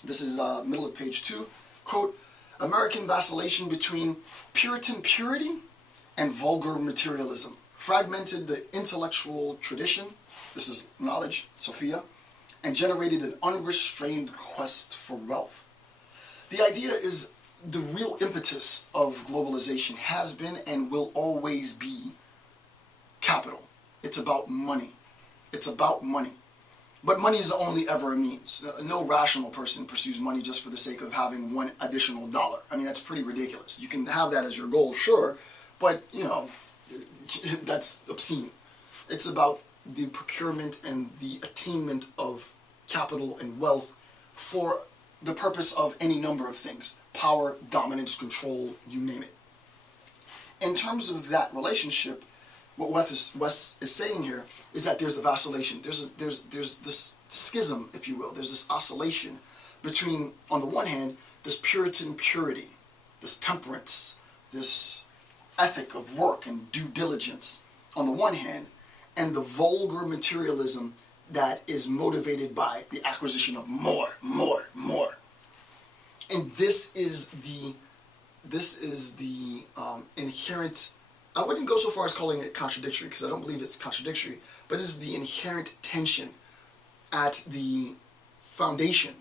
this is middle of page 2, quote, American vacillation between Puritan purity and vulgar materialism fragmented the intellectual tradition, this is knowledge, Sophia, and generated an unrestrained quest for wealth. The idea is the real impetus of globalization has been and will always be capital. It's about money. It's about money. But money is only ever a means. No rational person pursues money just for the sake of having one additional dollar. That's pretty ridiculous. You can have that as your goal, sure, but, that's obscene. It's about the procurement and the attainment of capital and wealth for the purpose of any number of things. Power, dominance, control, you name it. In terms of that relationship, what Wes is saying here is that there's a vacillation. There's this schism, if you will. There's this oscillation between, on the one hand, this Puritan purity, this temperance, this ethic of work and due diligence, on the one hand, and the vulgar materialism that is motivated by the acquisition of more. And this is the this is the inherent, I wouldn't go so far as calling it contradictory, because I don't believe it's contradictory, but this is the inherent tension at the foundation,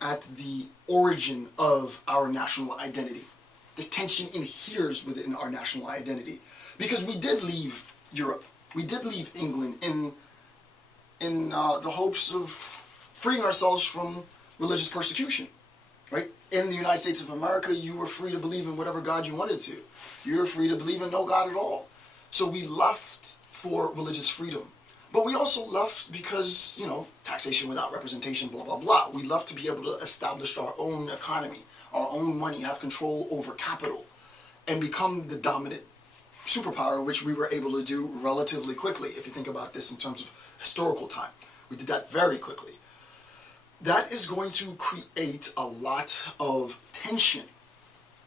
at the origin of our national identity. The tension inheres within our national identity. Because we did leave Europe, we did leave England in the hopes of freeing ourselves from religious persecution, right? In the United States of America, you were free to believe in whatever God you wanted to. You were free to believe in no God at all. So we left for religious freedom. But we also left because, you know, taxation without representation, blah, blah, blah. We left to be able to establish our own economy, our own money, have control over capital, and become the dominant superpower, which we were able to do relatively quickly. If you think about this in terms of historical time, we did that very quickly. That is going to create a lot of tension.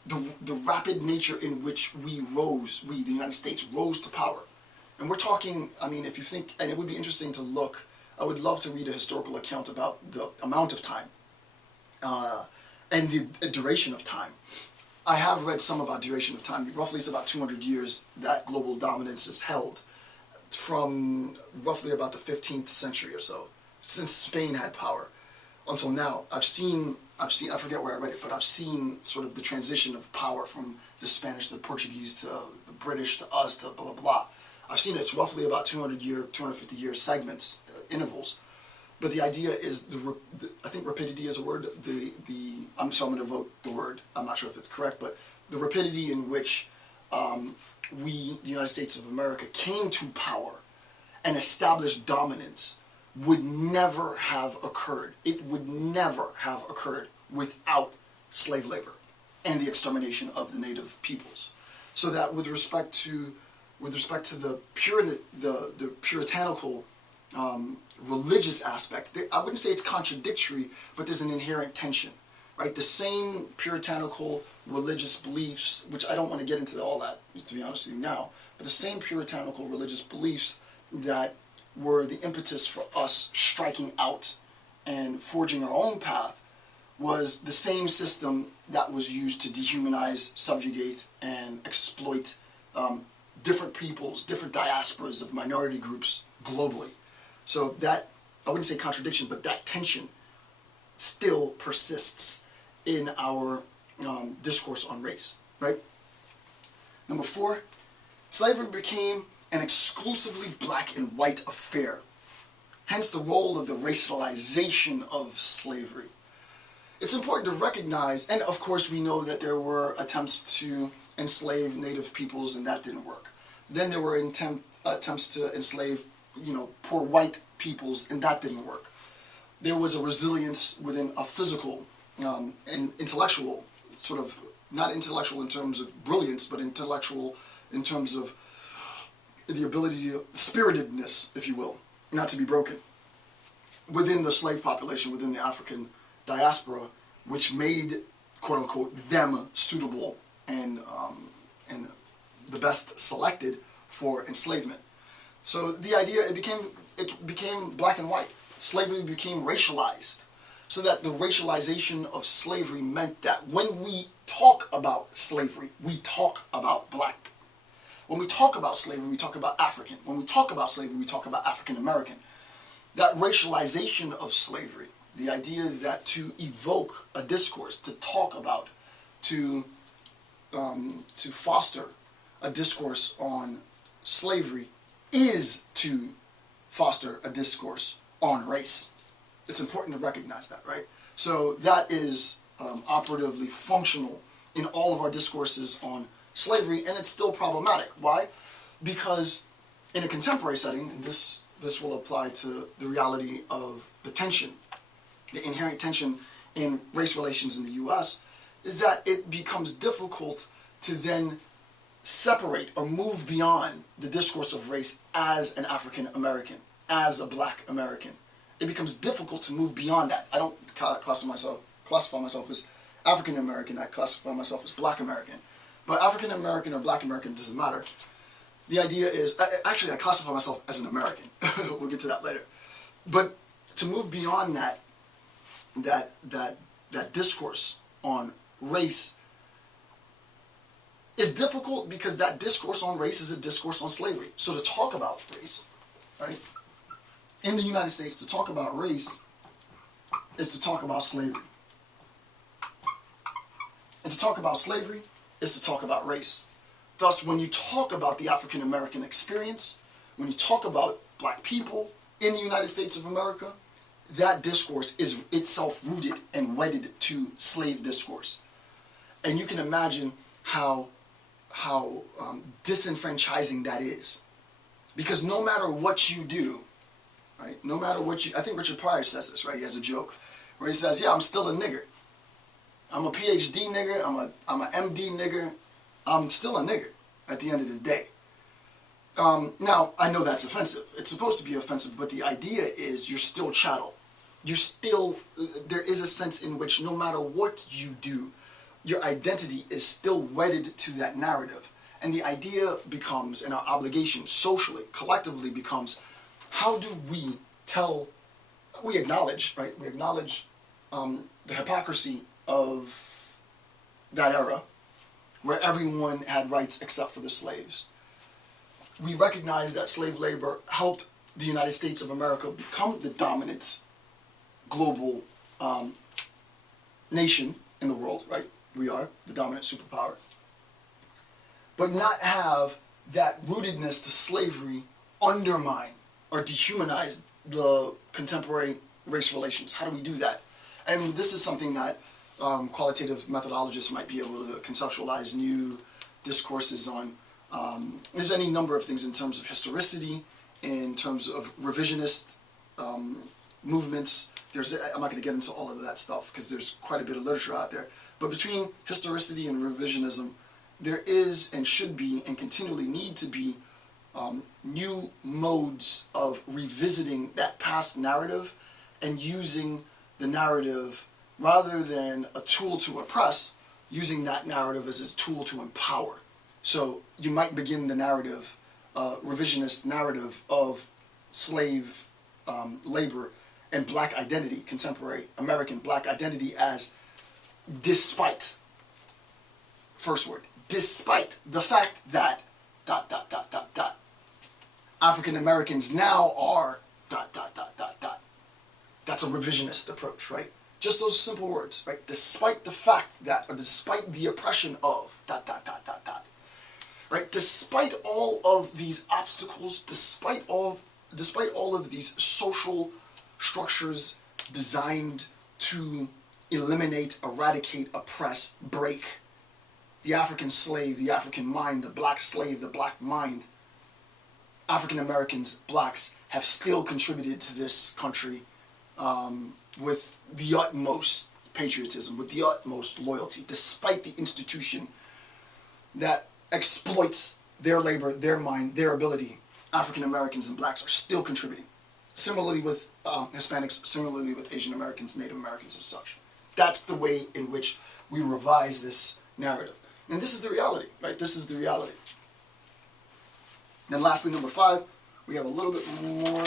The rapid nature in which we, the United States, rose to power. And we're talking, I mean, if you think, and it would be interesting to look, I would love to read a historical account about the amount of time and the duration of time. I have read some about duration of time. Roughly it's about 200 years that global dominance is held, from roughly about the 15th century or so, since Spain had power until now. I forget where I read it, but I've seen sort of the transition of power from the Spanish to the Portuguese to the British to us to blah, blah, blah. I've seen it's roughly about 250 year segments, intervals. But the idea is, I think rapidity is a word, I'm going to vote the word, I'm not sure if it's correct, but the rapidity in which we, the United States of America, came to power and established dominance would never have occurred. It would never have occurred without slave labor and the extermination of the native peoples. So that with respect to the puritanical religious aspect, I wouldn't say it's contradictory, but there's an inherent tension, right? The same puritanical religious beliefs, which I don't want to get into all that, to be honest with you now, but the same puritanical religious beliefs that were the impetus for us striking out and forging our own path was the same system that was used to dehumanize, subjugate, and exploit different peoples, different diasporas of minority groups globally. So that, I wouldn't say contradiction, but that tension still persists in our discourse on race, right? Number 4, slavery became an exclusively black and white affair. Hence the role of the racialization of slavery. It's important to recognize, and of course we know that there were attempts to enslave native peoples and that didn't work. Then there were attempts to enslave, poor white peoples, and that didn't work. There was a resilience within a physical and intellectual, sort of, not intellectual in terms of brilliance, but intellectual in terms of the ability to, spiritedness, if you will, not to be broken, within the slave population, within the African diaspora, which made, quote unquote, them suitable and the best selected for enslavement. So the idea, it became black and white. Slavery became racialized, so that the racialization of slavery meant that when we talk about slavery, we talk about black. When we talk about slavery, we talk about African. When we talk about slavery, we talk about African American. That racialization of slavery, the idea that to evoke a discourse, to talk about, to foster a discourse on slavery, is to foster a discourse on race. It's important to recognize that, right? So that is operatively functional in all of our discourses on slavery, and it's still problematic. Why? Because in a contemporary setting, and this will apply to the reality of the tension, the inherent tension in race relations in the U.S., is that it becomes difficult to then separate or move beyond the discourse of race as an African American, as a black American. It becomes difficult to move beyond that. I don't classify myself as African American, I classify myself as black American. But African American or black American doesn't matter. The idea is, actually I classify myself as an American. We'll get to that later. But to move beyond that discourse on race is difficult because that discourse on race is a discourse on slavery. So to talk about race, right, in the United States, to talk about race is to talk about slavery. And to talk about slavery is to talk about race. Thus, when you talk about the African American experience, when you talk about black people in the United States of America, that discourse is itself rooted and wedded to slave discourse. And you can imagine how disenfranchising that is. Because no matter what you do, right, no matter what you, I think Richard Pryor says this, right, he has a joke, where he says, yeah, I'm still a nigger. I'm a PhD nigger, I'm a MD nigger, I'm still a nigger at the end of the day. Now, I know that's offensive. It's supposed to be offensive, but the idea is you're still chattel. You're still, there is a sense in which no matter what you do, your identity is still wedded to that narrative. And the idea becomes, and our obligation socially, collectively becomes, how do we tell, we acknowledge, right, we acknowledge the hypocrisy of that era, where everyone had rights except for the slaves. We recognize that slave labor helped the United States of America become the dominant global nation in the world, right? We are the dominant superpower. But not have that rootedness to slavery undermine or dehumanize the contemporary race relations. How do we do that? And this is something that qualitative methodologists might be able to conceptualize new discourses on. There's any number of things in terms of historicity, in terms of revisionist movements. I'm not going to get into all of that stuff because there's quite a bit of literature out there. But between historicity and revisionism, there is and should be and continually need to be new modes of revisiting that past narrative and using the narrative rather than a tool to oppress, using that narrative as a tool to empower. So you might begin the narrative, revisionist narrative of slave labor and black identity, contemporary American black identity as despite, first word, despite the fact that African Americans now are ... That's a revisionist approach, right? Just those simple words, right? Despite the fact that, or despite the oppression of ... Right? Despite all of these obstacles, despite all of these social structures designed to eliminate, eradicate, oppress, break the African slave, the African mind, the black slave, the black mind, African Americans, blacks, have still contributed to this country with the utmost patriotism, with the utmost loyalty, despite the institution that exploits their labor, their mind, their ability. African Americans and blacks are still contributing. Similarly with Hispanics, similarly with Asian Americans, Native Americans and such. That's the way in which we revise this narrative. And this is the reality, right? This is the reality. Then lastly, number 5, we have a little bit more,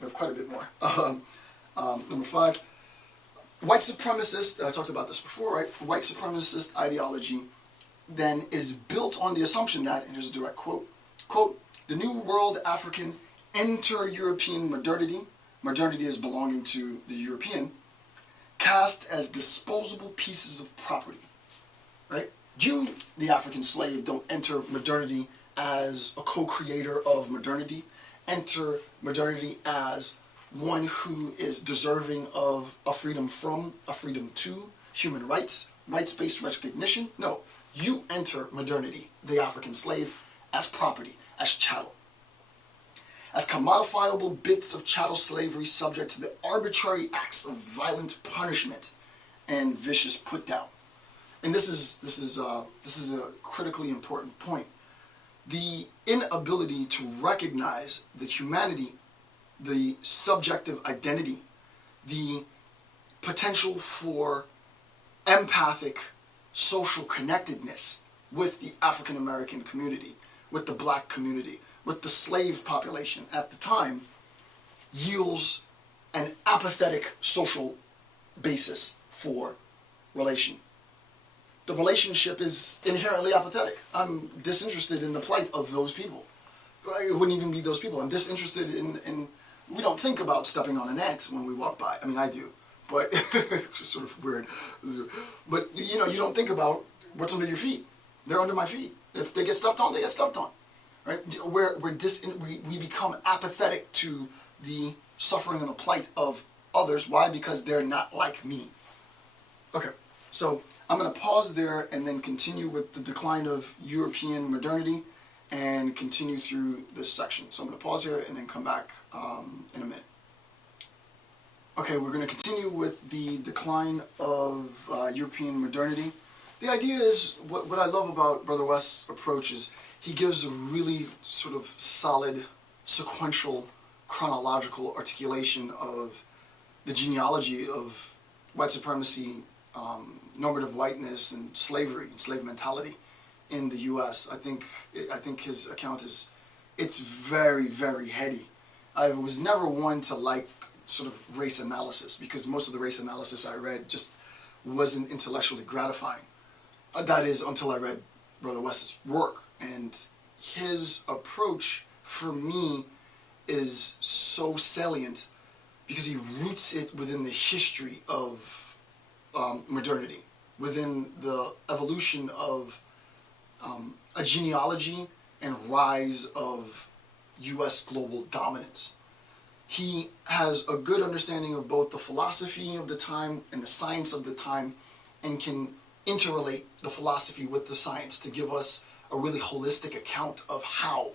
we have quite a bit more. Number 5, white supremacist, I talked about this before, right? White supremacist ideology then is built on the assumption that, and here's a direct quote, quote, the New World African enter-European modernity, modernity is belonging to the European, cast as disposable pieces of property, right? You, the African slave, don't enter modernity as a co-creator of modernity. Enter modernity as one who is deserving of a freedom from, a freedom to, human rights, rights-based recognition. No, you enter modernity, the African slave, as property, as chattel, as commodifiable bits of chattel slavery subject to the arbitrary acts of violent punishment and vicious put-down. And this is a critically important point. The inability to recognize the humanity, the subjective identity, the potential for empathic social connectedness with the African American community, with the black community, with the slave population at the time, yields an apathetic social basis for relation. the relationship is inherently apathetic. I'm disinterested in the plight of those people. It wouldn't even be those people. I'm disinterested in we don't think about stepping on an ant when we walk by. I mean, I do, but it's just sort of weird. But, you know, you don't think about what's under your feet. They're under my feet. If they get stepped on, they get stepped on. Right? We become apathetic to the suffering and the plight of others. Why? Because they're not like me. Okay, so I'm going to pause there and then continue with the decline of European modernity and continue through this section. So I'm going to pause here and then come back in a minute. Okay, we're going to continue with the decline of European modernity. The idea is, what I love about Brother West's approach is he gives a really sort of solid, sequential, chronological articulation of the genealogy of white supremacy, normative whiteness, and slavery, and slave mentality in the U.S. I think his account it's very, very heady. I was never one to like sort of race analysis, because most of the race analysis I read just wasn't intellectually gratifying. That is, until I read Brother West's work. And his approach, for me, is so salient because he roots it within the history of modernity, within the evolution of a genealogy and rise of U.S. global dominance. He has a good understanding of both the philosophy of the time and the science of the time, and can interrelate the philosophy with the science to give us a really holistic account of how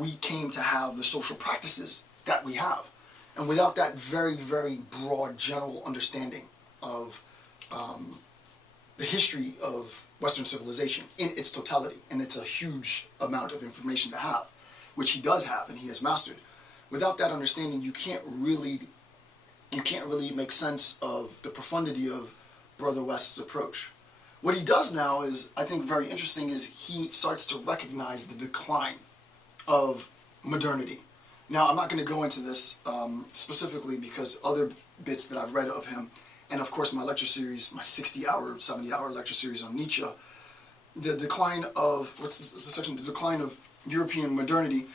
we came to have the social practices that we have. And without that very, very broad general understanding of the history of Western civilization in its totality, and it's a huge amount of information to have, which he does have and he has mastered. Without that understanding, you can't really make sense of the profundity of Brother West's approach. What he does now is, I think, very interesting, is he starts to recognize the decline of modernity. Now, I'm not going to go into this specifically because other bits that I've read of him, and of course my lecture series, my 60-hour, 70-hour lecture series on Nietzsche, the decline of, what's the section? The decline of European modernity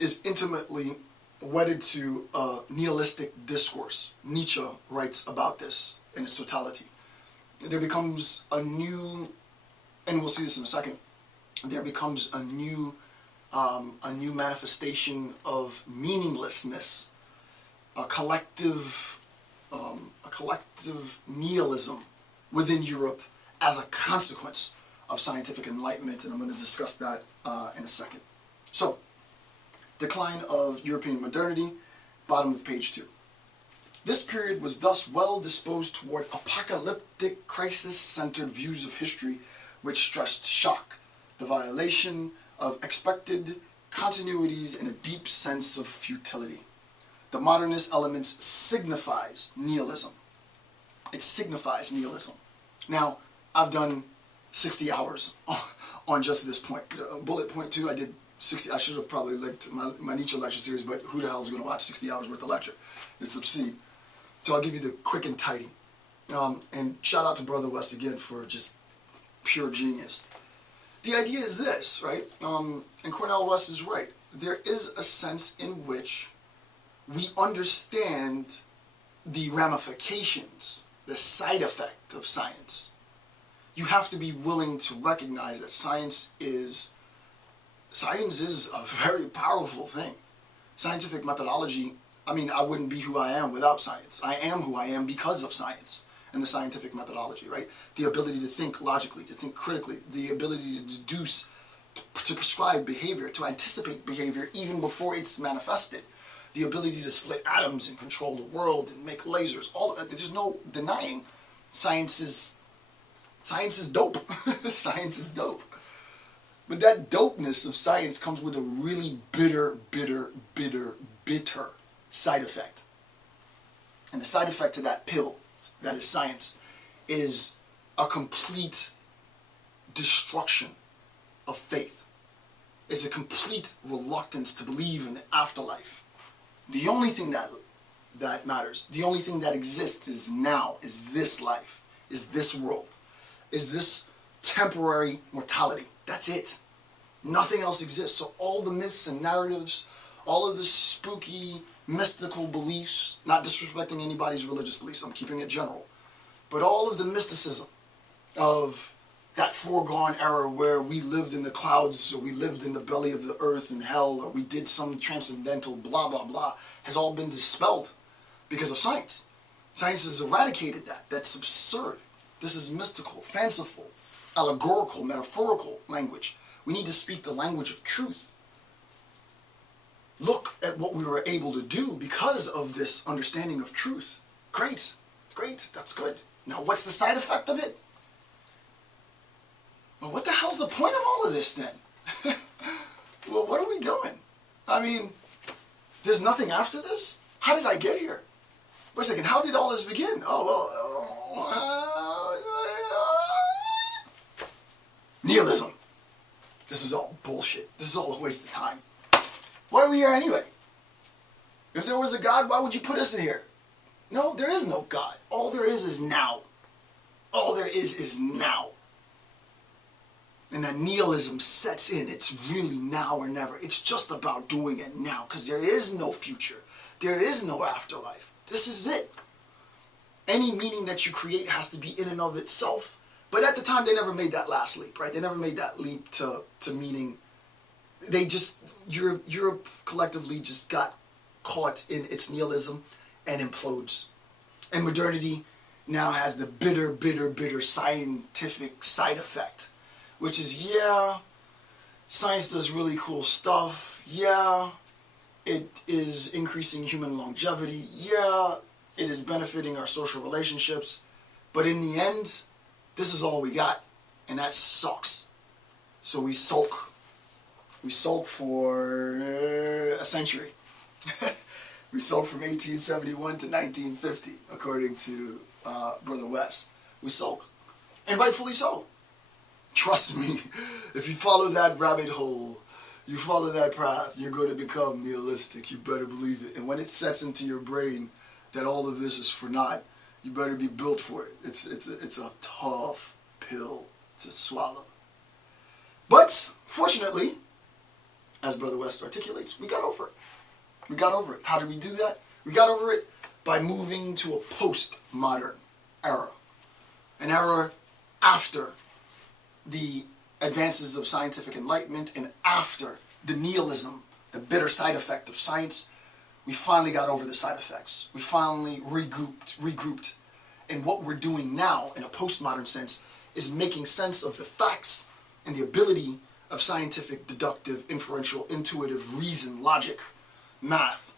is intimately wedded to a nihilistic discourse. Nietzsche writes about this in its totality. There becomes a new, and we'll see this in a second, there becomes a new manifestation of meaninglessness, a collective nihilism within Europe as a consequence of scientific enlightenment, and I'm going to discuss that in a second. So, decline of European modernity, bottom of page 2. This period was thus well disposed toward apocalyptic, crisis-centered views of history, which stressed shock, the violation of expected continuities, and a deep sense of futility. The modernist elements signifies nihilism. It signifies nihilism. Now, I've done 60 hours on just this point. Bullet point 2, I did 60. I should have probably linked my Nietzsche lecture series, but who the hell is going to watch 60 hours worth of lecture? It's obscene. So I'll give you the quick and tidy. And shout out to Brother West again for just pure genius. The idea is this, right? And Cornel West is right. There is a sense in which we understand the ramifications, the side effect of science. You have to be willing to recognize that science is a very powerful thing. Scientific methodology, I mean, I wouldn't be who I am without science. I am who I am because of science and the scientific methodology, right? The ability to think logically, to think critically, the ability to deduce, to prescribe behavior, to anticipate behavior even before it's manifested. The ability to split atoms and control the world and make lasers, all of that. There's no denying science is dope. Science is dope. But that dopeness of science comes with a really bitter side effect. And the side effect to that pill, that is science, is a complete destruction of faith. It's a complete reluctance to believe in the afterlife. The only thing that matters, the only thing that exists is now, is this life, is this world. is this temporary mortality. That's it. Nothing else exists. So all the myths and narratives, all of the spooky, mystical beliefs, not disrespecting anybody's religious beliefs, I'm keeping it general, but all of the mysticism of that foregone era where we lived in the clouds, or we lived in the belly of the earth in hell, or we did some transcendental blah, blah, blah, has all been dispelled because of science. Science has eradicated that. That's absurd. This is mystical, fanciful, allegorical, metaphorical language. We need to speak the language of truth. Look at what we were able to do because of this understanding of truth. Great, great, that's good. Now what's the side effect of it? Well, what the hell's the point of all of this then? Well, what are we doing? I mean, there's nothing after this? How did I get here? Wait a second, how did all this begin? Nihilism. This is all bullshit. This is all a waste of time. Why are we here anyway? If there was a God, why would you put us in here? No, there is no God. All there is now. All there is now. And that nihilism sets in. It's really now or never. It's just about doing it now, because there is no future. There is no afterlife. This is it. Any meaning that you create has to be in and of itself. But at the time, they never made that last leap, right? They never made that leap to meaning. They just, Europe collectively just got caught in its nihilism and implodes. And modernity now has the bitter, bitter, bitter scientific side effect, which is, yeah, science does really cool stuff. Yeah, it is increasing human longevity. Yeah, it is benefiting our social relationships. But in the end, this is all we got, and that sucks. So we sulk. We sulk for a century. We sulk from 1871 to 1950, according to Brother West. We sulk. And rightfully so. Trust me, if you follow that rabbit hole, you follow that path, you're going to become nihilistic. You better believe it. And when it sets into your brain that all of this is for naught, you better be built for it. It's a tough pill to swallow. But, fortunately, as Brother West articulates, we got over it. We got over it. How did we do that? We got over it by moving to a postmodern era. An era after the advances of scientific enlightenment and after the nihilism, the bitter side effect of science. We finally got over the side effects. We finally regrouped. And what we're doing now, in a postmodern sense, is making sense of the facts and the ability of scientific, deductive, inferential, intuitive reason, logic, math,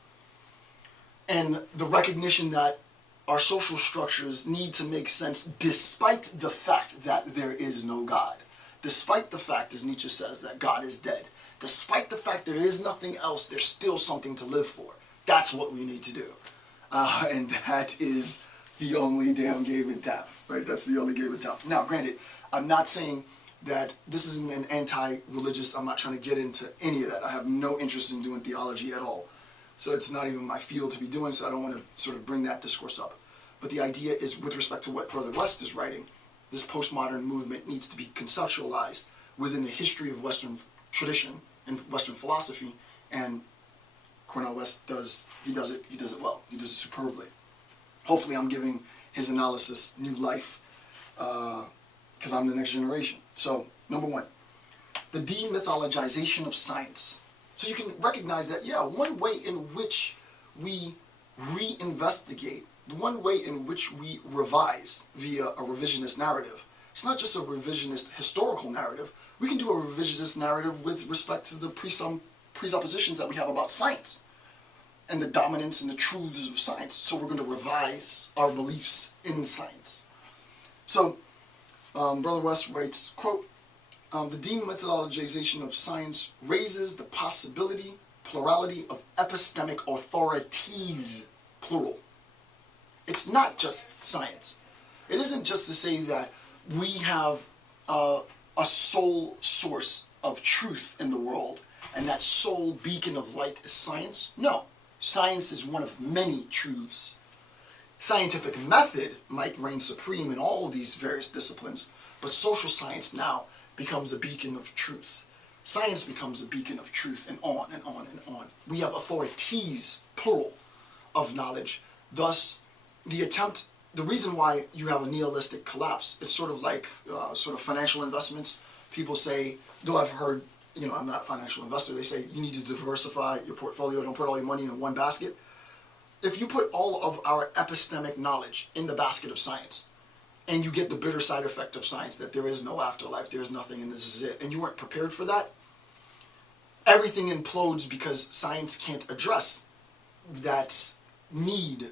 and the recognition that our social structures need to make sense despite the fact that there is no God. Despite the fact, as Nietzsche says, that God is dead. Despite the fact there is nothing else, there's still something to live for. That's what we need to do. And that is the only damn game in town. Right? That's the only game in town. Now, granted, I'm not saying that this isn't an anti-religious, I'm not trying to get into any of that. I have no interest in doing theology at all. So it's not even my field to be doing, so I don't want to sort of bring that discourse up. But the idea is, with respect to what Brother West is writing, this postmodern movement needs to be conceptualized within the history of Western tradition and Western philosophy, and Cornel West does it well. He does it superbly. Hopefully I'm giving his analysis new life, because I'm the next generation. So, number one, the demythologization of science. So you can recognize that, yeah, one way in which we reinvestigate, one way in which we revise via a revisionist narrative. It's not just a revisionist historical narrative. We can do a revisionist narrative with respect to the presuppositions that we have about science and the dominance and the truths of science. So we're going to revise our beliefs in science. So, Brother West writes, quote, the demythologization of science raises the possibility, plurality of epistemic authorities, plural. It's not just science. It isn't just to say that we have a sole source of truth in the world, and that sole beacon of light is science. No, science is one of many truths. Scientific method might reign supreme in all of these various disciplines, But social science now becomes a beacon of truth. Science becomes a beacon of truth, and on and on and on. We have authorities, plural, of knowledge. Thus, the reason why you have a nihilistic collapse, it's sort of like sort of financial investments. People say, though I've heard, I'm not a financial investor, they say you need to diversify your portfolio, don't put all your money in one basket. If you put all of our epistemic knowledge in the basket of science, and you get the bitter side effect of science that there is no afterlife, there is nothing, and this is it, and you weren't prepared for that, everything implodes because science can't address that need,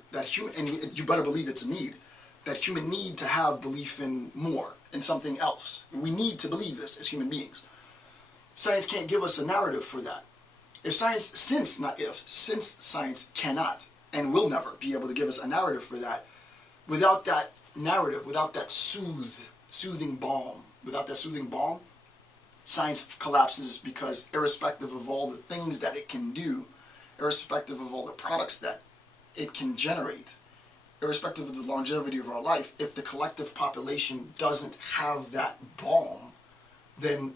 and you better believe it's a need, that human need to have belief in more, in something else. We need to believe this as human beings. Science can't give us a narrative for that. Since science cannot and will never be able to give us a narrative for that, without that narrative, without that soothing balm, science collapses, because irrespective of all the things that it can do, irrespective of all the products that it can generate, irrespective of the longevity of our life, if the collective population doesn't have that balm, then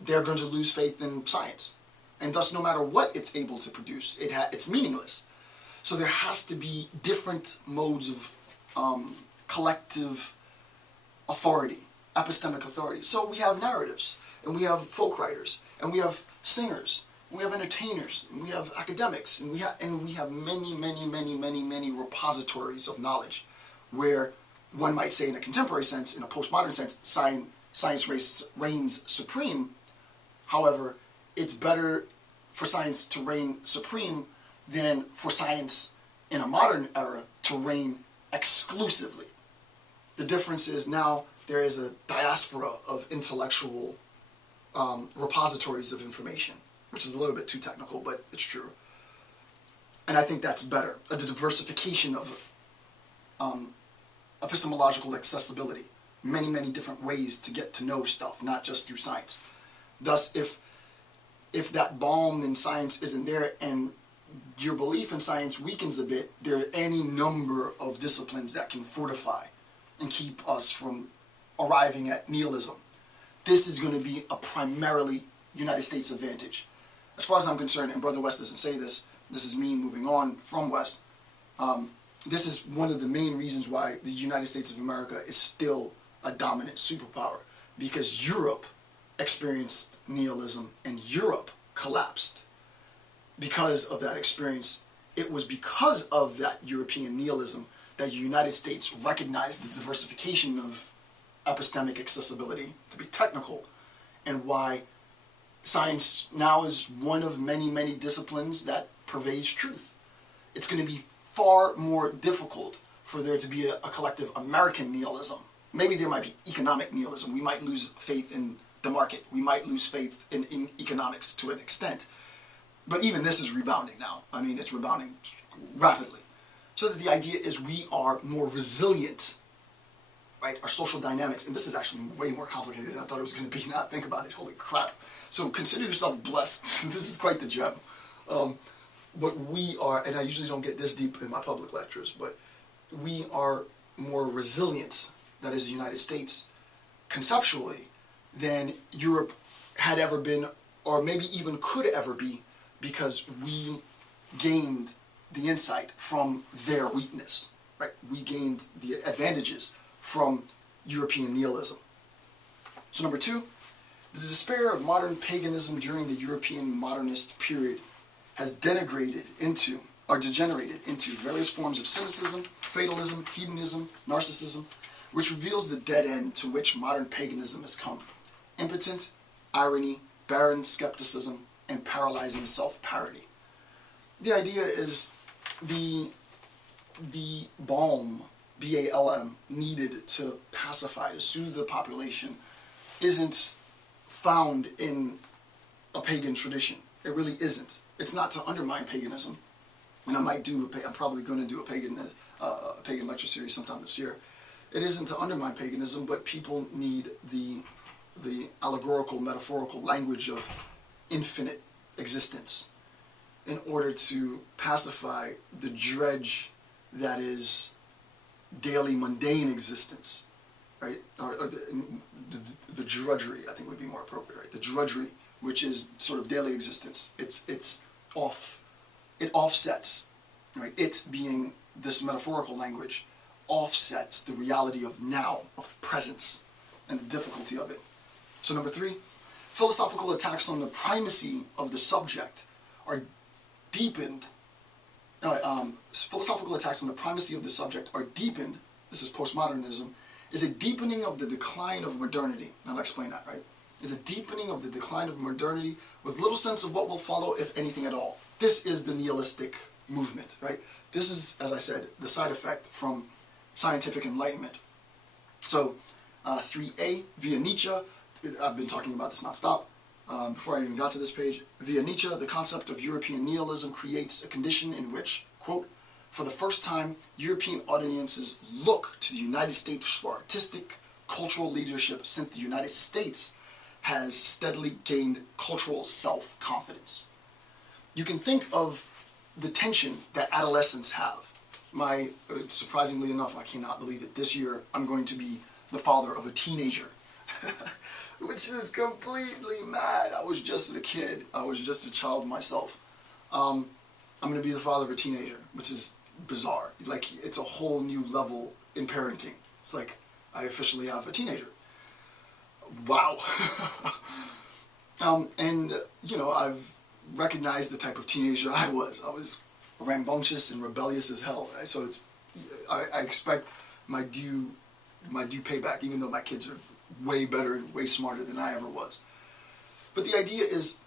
they're going to lose faith in science. And thus, no matter what it's able to produce, it's meaningless. So there has to be different modes of collective authority, epistemic authority. So we have narratives, and we have folk writers, and we have singers, and we have entertainers, and we have academics, and we have many repositories of knowledge, where one might say, in a contemporary sense, in a postmodern sense, science reigns supreme. However, it's better for science to reign supreme than for science in a modern era to reign exclusively. The difference is now there is a diaspora of intellectual repositories of information, which is a little bit too technical, but it's true. And I think that's better. A diversification of epistemological accessibility. Many different ways to get to know stuff, not just through science. Thus, if that balm in science isn't there and your belief in science weakens a bit, there are any number of disciplines that can fortify and keep us from arriving at nihilism. This is going to be a primarily United States advantage. As far as I'm concerned, and Brother West doesn't say this, this is me moving on from West, this is one of the main reasons why the United States of America is still a dominant superpower, because Europe experienced nihilism and Europe collapsed. Because of that experience, it was because of that European nihilism that the United States recognized the diversification of epistemic accessibility, to be technical, and why science now is one of many disciplines that pervades truth. It's going to be far more difficult for there to be a collective American nihilism. Maybe there might be economic nihilism. We might lose faith in the market. We might lose faith in economics to an extent. But even this is rebounding now. I mean, it's rebounding rapidly. So that the idea is we are more resilient, right? Our social dynamics, and this is actually way more complicated than I thought it was going to be. Now think about it. Holy crap. So consider yourself blessed. This is quite the gem. But we are, and I usually don't get this deep in my public lectures, but we are more resilient, that is the United States, conceptually, than Europe had ever been, or maybe even could ever be, because we gained the insight from their weakness, right? We gained the advantages from European nihilism. So number two, the despair of modern paganism during the European modernist period has degenerated into various forms of cynicism, fatalism, hedonism, narcissism, which reveals the dead end to which modern paganism has come. Impotent, irony, barren skepticism, and paralyzing self-parody. The idea is the balm, B-A-L-M, needed to pacify, to soothe the population, isn't found in a pagan tradition. It really isn't. It's not to undermine paganism, and I'm probably going to do a pagan lecture series sometime this year. It isn't to undermine paganism, but people need the allegorical, metaphorical language of infinite existence in order to pacify the dredge that is daily mundane existence, right? Or the drudgery, I think would be more appropriate, right? The drudgery, which is sort of daily existence. It offsets, right? It being this metaphorical language, offsets the reality of now, of presence, and the difficulty of it. So number 3, philosophical attacks on the primacy of the subject are deepened. Philosophical attacks on the primacy of the subject are deepened. This is postmodernism. Is a deepening of the decline of modernity. Now I'll explain that, right? Is a deepening of the decline of modernity with little sense of what will follow, if anything at all. This is the nihilistic movement, right? This is, as I said, the side effect from scientific enlightenment. So 3a, via Nietzsche, I've been talking about this nonstop. Before I even got to this page, via Nietzsche, the concept of European nihilism creates a condition in which, quote, for the first time, European audiences look to the United States for artistic, cultural leadership since the United States has steadily gained cultural self-confidence. You can think of the tension that adolescents have. Surprisingly enough, I cannot believe it, this year I'm going to be the father of a teenager. Which is completely mad. I was just a kid. I was just a child myself. I'm going to be the father of a teenager, which is bizarre. Like, it's a whole new level in parenting. It's like, I officially have a teenager. Wow. And, you know, I've recognized the type of teenager I was. I was rambunctious and rebellious as hell, right? So I expect my due payback, even though my kids are way better and way smarter than I ever was. But the idea is,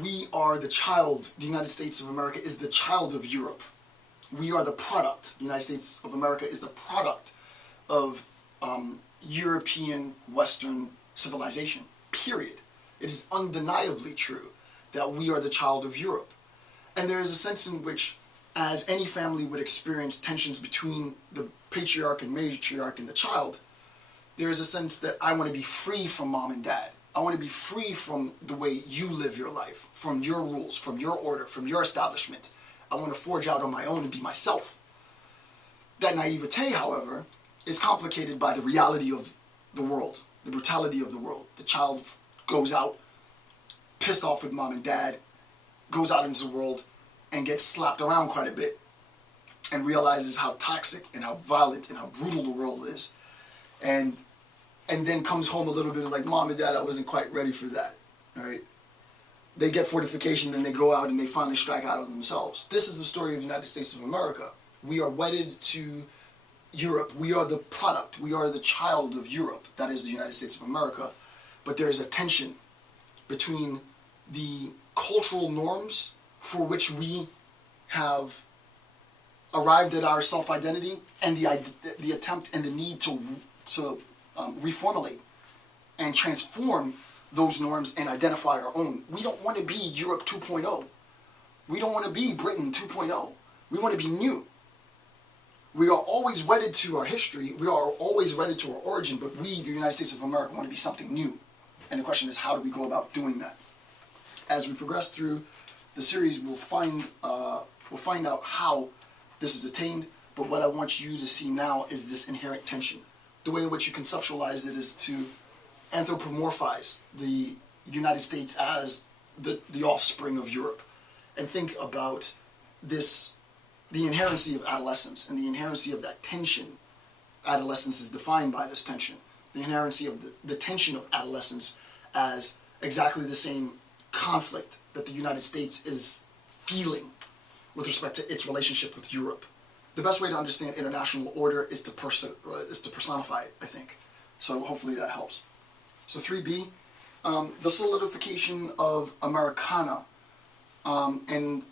we are the child. The United States of America is the child of Europe. We are the product. The United States of America is the product of European Western civilization, period. It is undeniably true that we are the child of Europe. And there is a sense in which, as any family would experience tensions between the patriarch and matriarch and the child, there is a sense that I want to be free from mom and dad. I want to be free from the way you live your life, from your rules, from your order, from your establishment. I want to forge out on my own and be myself. That naivete, however, is complicated by the reality of the world, the brutality of the world. The child goes out, pissed off with mom and dad, goes out into the world and gets slapped around quite a bit and realizes how toxic and how violent and how brutal the world is. And then comes home a little bit like, Mom and Dad, I wasn't quite ready for that, all right? They get fortification, then they go out and they finally strike out on themselves. This is the story of the United States of America. We are wedded to Europe. We are the product. We are the child of Europe. That is the United States of America. But there is a tension between the cultural norms for which we have arrived at our self-identity and the attempt and the need to reformulate and transform those norms and identify our own. We don't want to be Europe 2.0. We don't want to be Britain 2.0. We want to be new. We are always wedded to our history. We are always wedded to our origin, but we, the United States of America, want to be something new. And the question is, how do we go about doing that? As we progress through the series, we'll find out how this is attained, but what I want you to see now is this inherent tension. The way in which you conceptualize it is to anthropomorphize the United States as the offspring of Europe, and think about this, the inherency of adolescence and the inherency of that tension. Adolescence is defined by this tension. The inherency of the tension of adolescence as exactly the same conflict that the United States is feeling with respect to its relationship with Europe. The best way to understand international order is to personify it, I think. So hopefully that helps. So 3b, the solidification of Americana and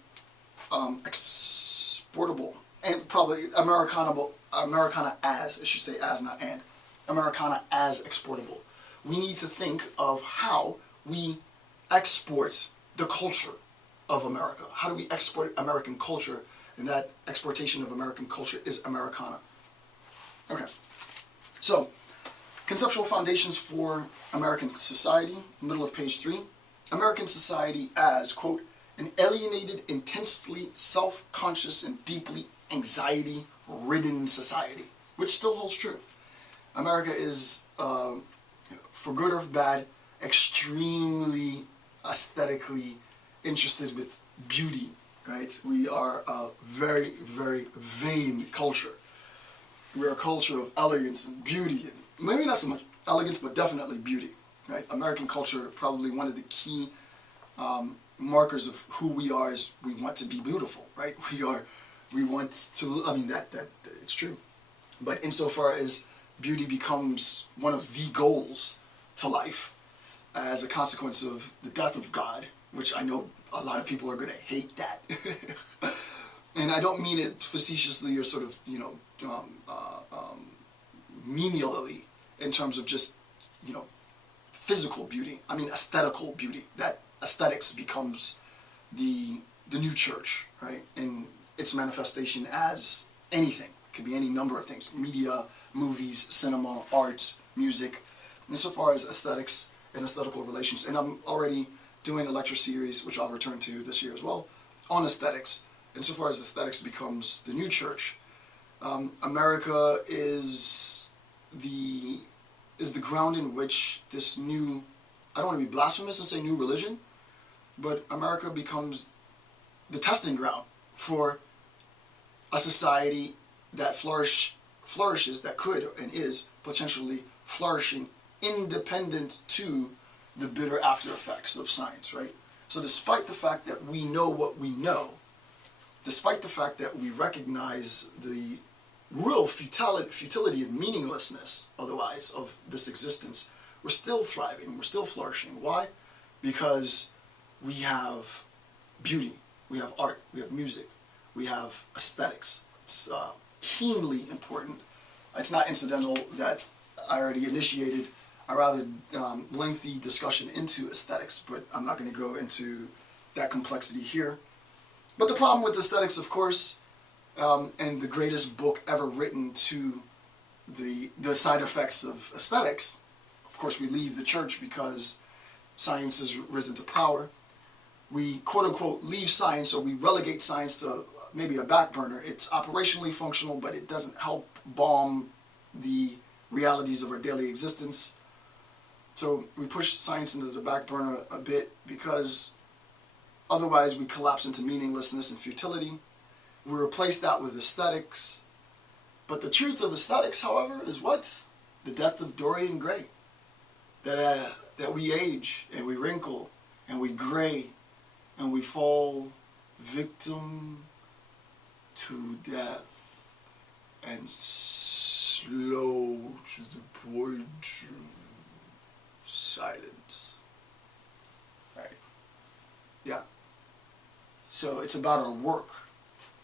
exportable, and probably Americana as, I should say as, not and, Americana as exportable. We need to think of how we export the culture of America. How do we export American culture? And that exportation of American culture is Americana. Okay, so conceptual foundations for American society, middle of page 3. American society as, quote, an alienated, intensely self-conscious and deeply anxiety-ridden society, which still holds true. America is, for good or bad, extremely aesthetically interested with beauty, right? We are a very, very vain culture. We're a culture of elegance and beauty, and maybe not so much elegance, but definitely beauty, right? American culture, probably one of the key markers of who we are is we want to be beautiful, right? We want to, I mean, that it's true. But insofar as beauty becomes one of the goals to life as a consequence of the death of God, which I know a lot of people are going to hate that. And I don't mean it facetiously or sort of, you know, menially in terms of just, you know, physical beauty. I mean aesthetical beauty. That aesthetics becomes the new church, right? And its manifestation as anything. It could be any number of things. Media, movies, cinema, art, music. Insofar as aesthetics and aesthetical relations. And I'm already doing a lecture series, which I'll return to this year as well, on aesthetics. Insofar as aesthetics becomes the new church, America is the ground in which this new, I don't want to be blasphemous and say new religion, but America becomes the testing ground for a society that flourishes, that could and is potentially flourishing independent to the bitter after effects of science, right? So despite the fact that we know what we know, despite the fact that we recognize the real futility and meaninglessness otherwise of this existence, we're still thriving, we're still flourishing. Why? Because we have beauty, we have art, we have music, we have aesthetics. It's keenly important. It's not incidental that I already initiated a rather lengthy discussion into aesthetics, but I'm not going to go into that complexity here. But the problem with aesthetics, of course, and the greatest book ever written to the side effects of aesthetics, of course we leave the church because science has risen to power. We quote-unquote leave science, or we relegate science to maybe a back burner. It's operationally functional, but it doesn't help bomb the realities of our daily existence. So we push science into the back burner a bit because otherwise we collapse into meaninglessness and futility. We replace that with aesthetics. But the truth of aesthetics, however, is what? The death of Dorian Gray. That we age and we wrinkle and we gray and we fall victim to death and slow to the point of silence. Right? Yeah. So it's about our work.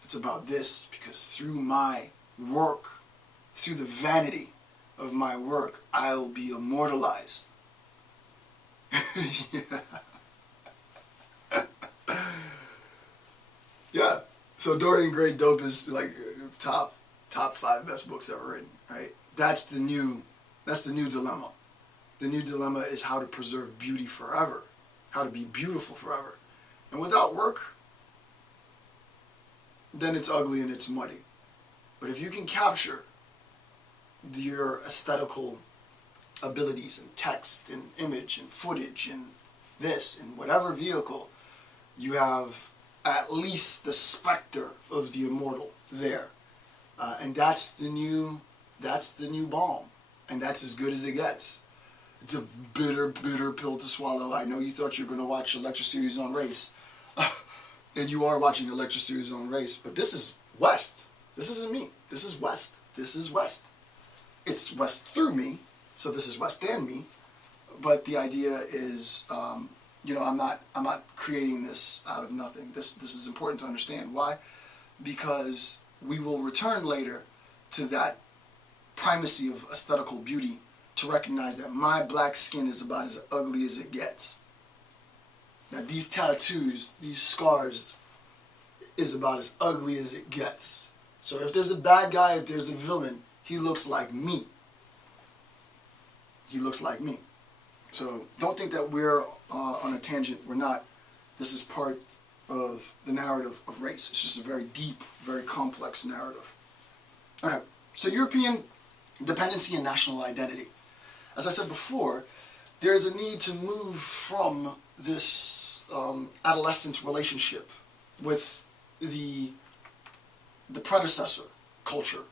It's about this, because through my work, through the vanity of my work, I'll be immortalized. Yeah. Yeah. So Dorian Gray dope is like top 5 best books ever written, right? That's the new dilemma. The new dilemma is how to preserve beauty forever, how to be beautiful forever. And without work, then it's ugly and it's muddy. But if you can capture your aesthetical abilities in text and image and footage and this and whatever vehicle, you have at least the specter of the immortal there. And that's the new balm. And that's as good as it gets. It's a bitter, bitter pill to swallow. I know you thought you were going to watch a lecture series on race. And you are watching a lecture series on race. But this is West. This isn't me. This is West. This is West. It's West through me. So this is West and me. But the idea is, you know, I'm not creating this out of nothing. This is important to understand. Why? Because we will return later to that primacy of aesthetical beauty to recognize that my black skin is about as ugly as it gets. That these tattoos, these scars, is about as ugly as it gets. So if there's a bad guy, if there's a villain, he looks like me. He looks like me. So don't think that we're on a tangent. We're not. This is part of the narrative of race. It's just a very deep, very complex narrative. Okay, so European dependency and national identity. As I said before, there's a need to move from this adolescent relationship with the predecessor culture,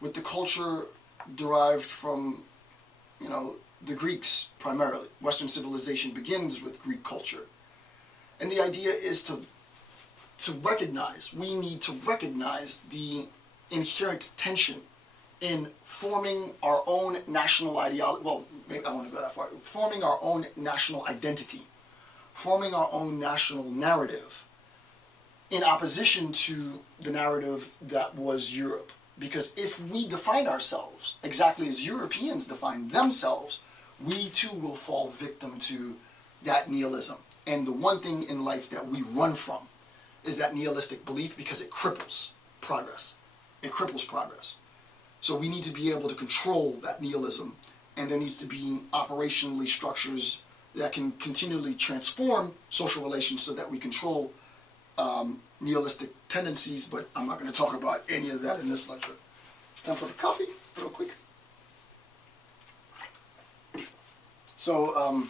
with the culture derived from, the Greeks primarily. Western civilization begins with Greek culture. And the idea is to recognize, we need to recognize the inherent tension in forming our own national ideology, well, maybe I want to go that far, forming our own national identity, forming our own national narrative in opposition to the narrative that was Europe. Because if we define ourselves exactly as Europeans define themselves, we too will fall victim to that nihilism. And the one thing in life that we run from is that nihilistic belief, because it cripples progress. It cripples progress. So we need to be able to control that nihilism, and there needs to be operationally structures that can continually transform social relations so that we control nihilistic tendencies, but I'm not going to talk about any of that in this lecture. Time for the coffee, real quick. So,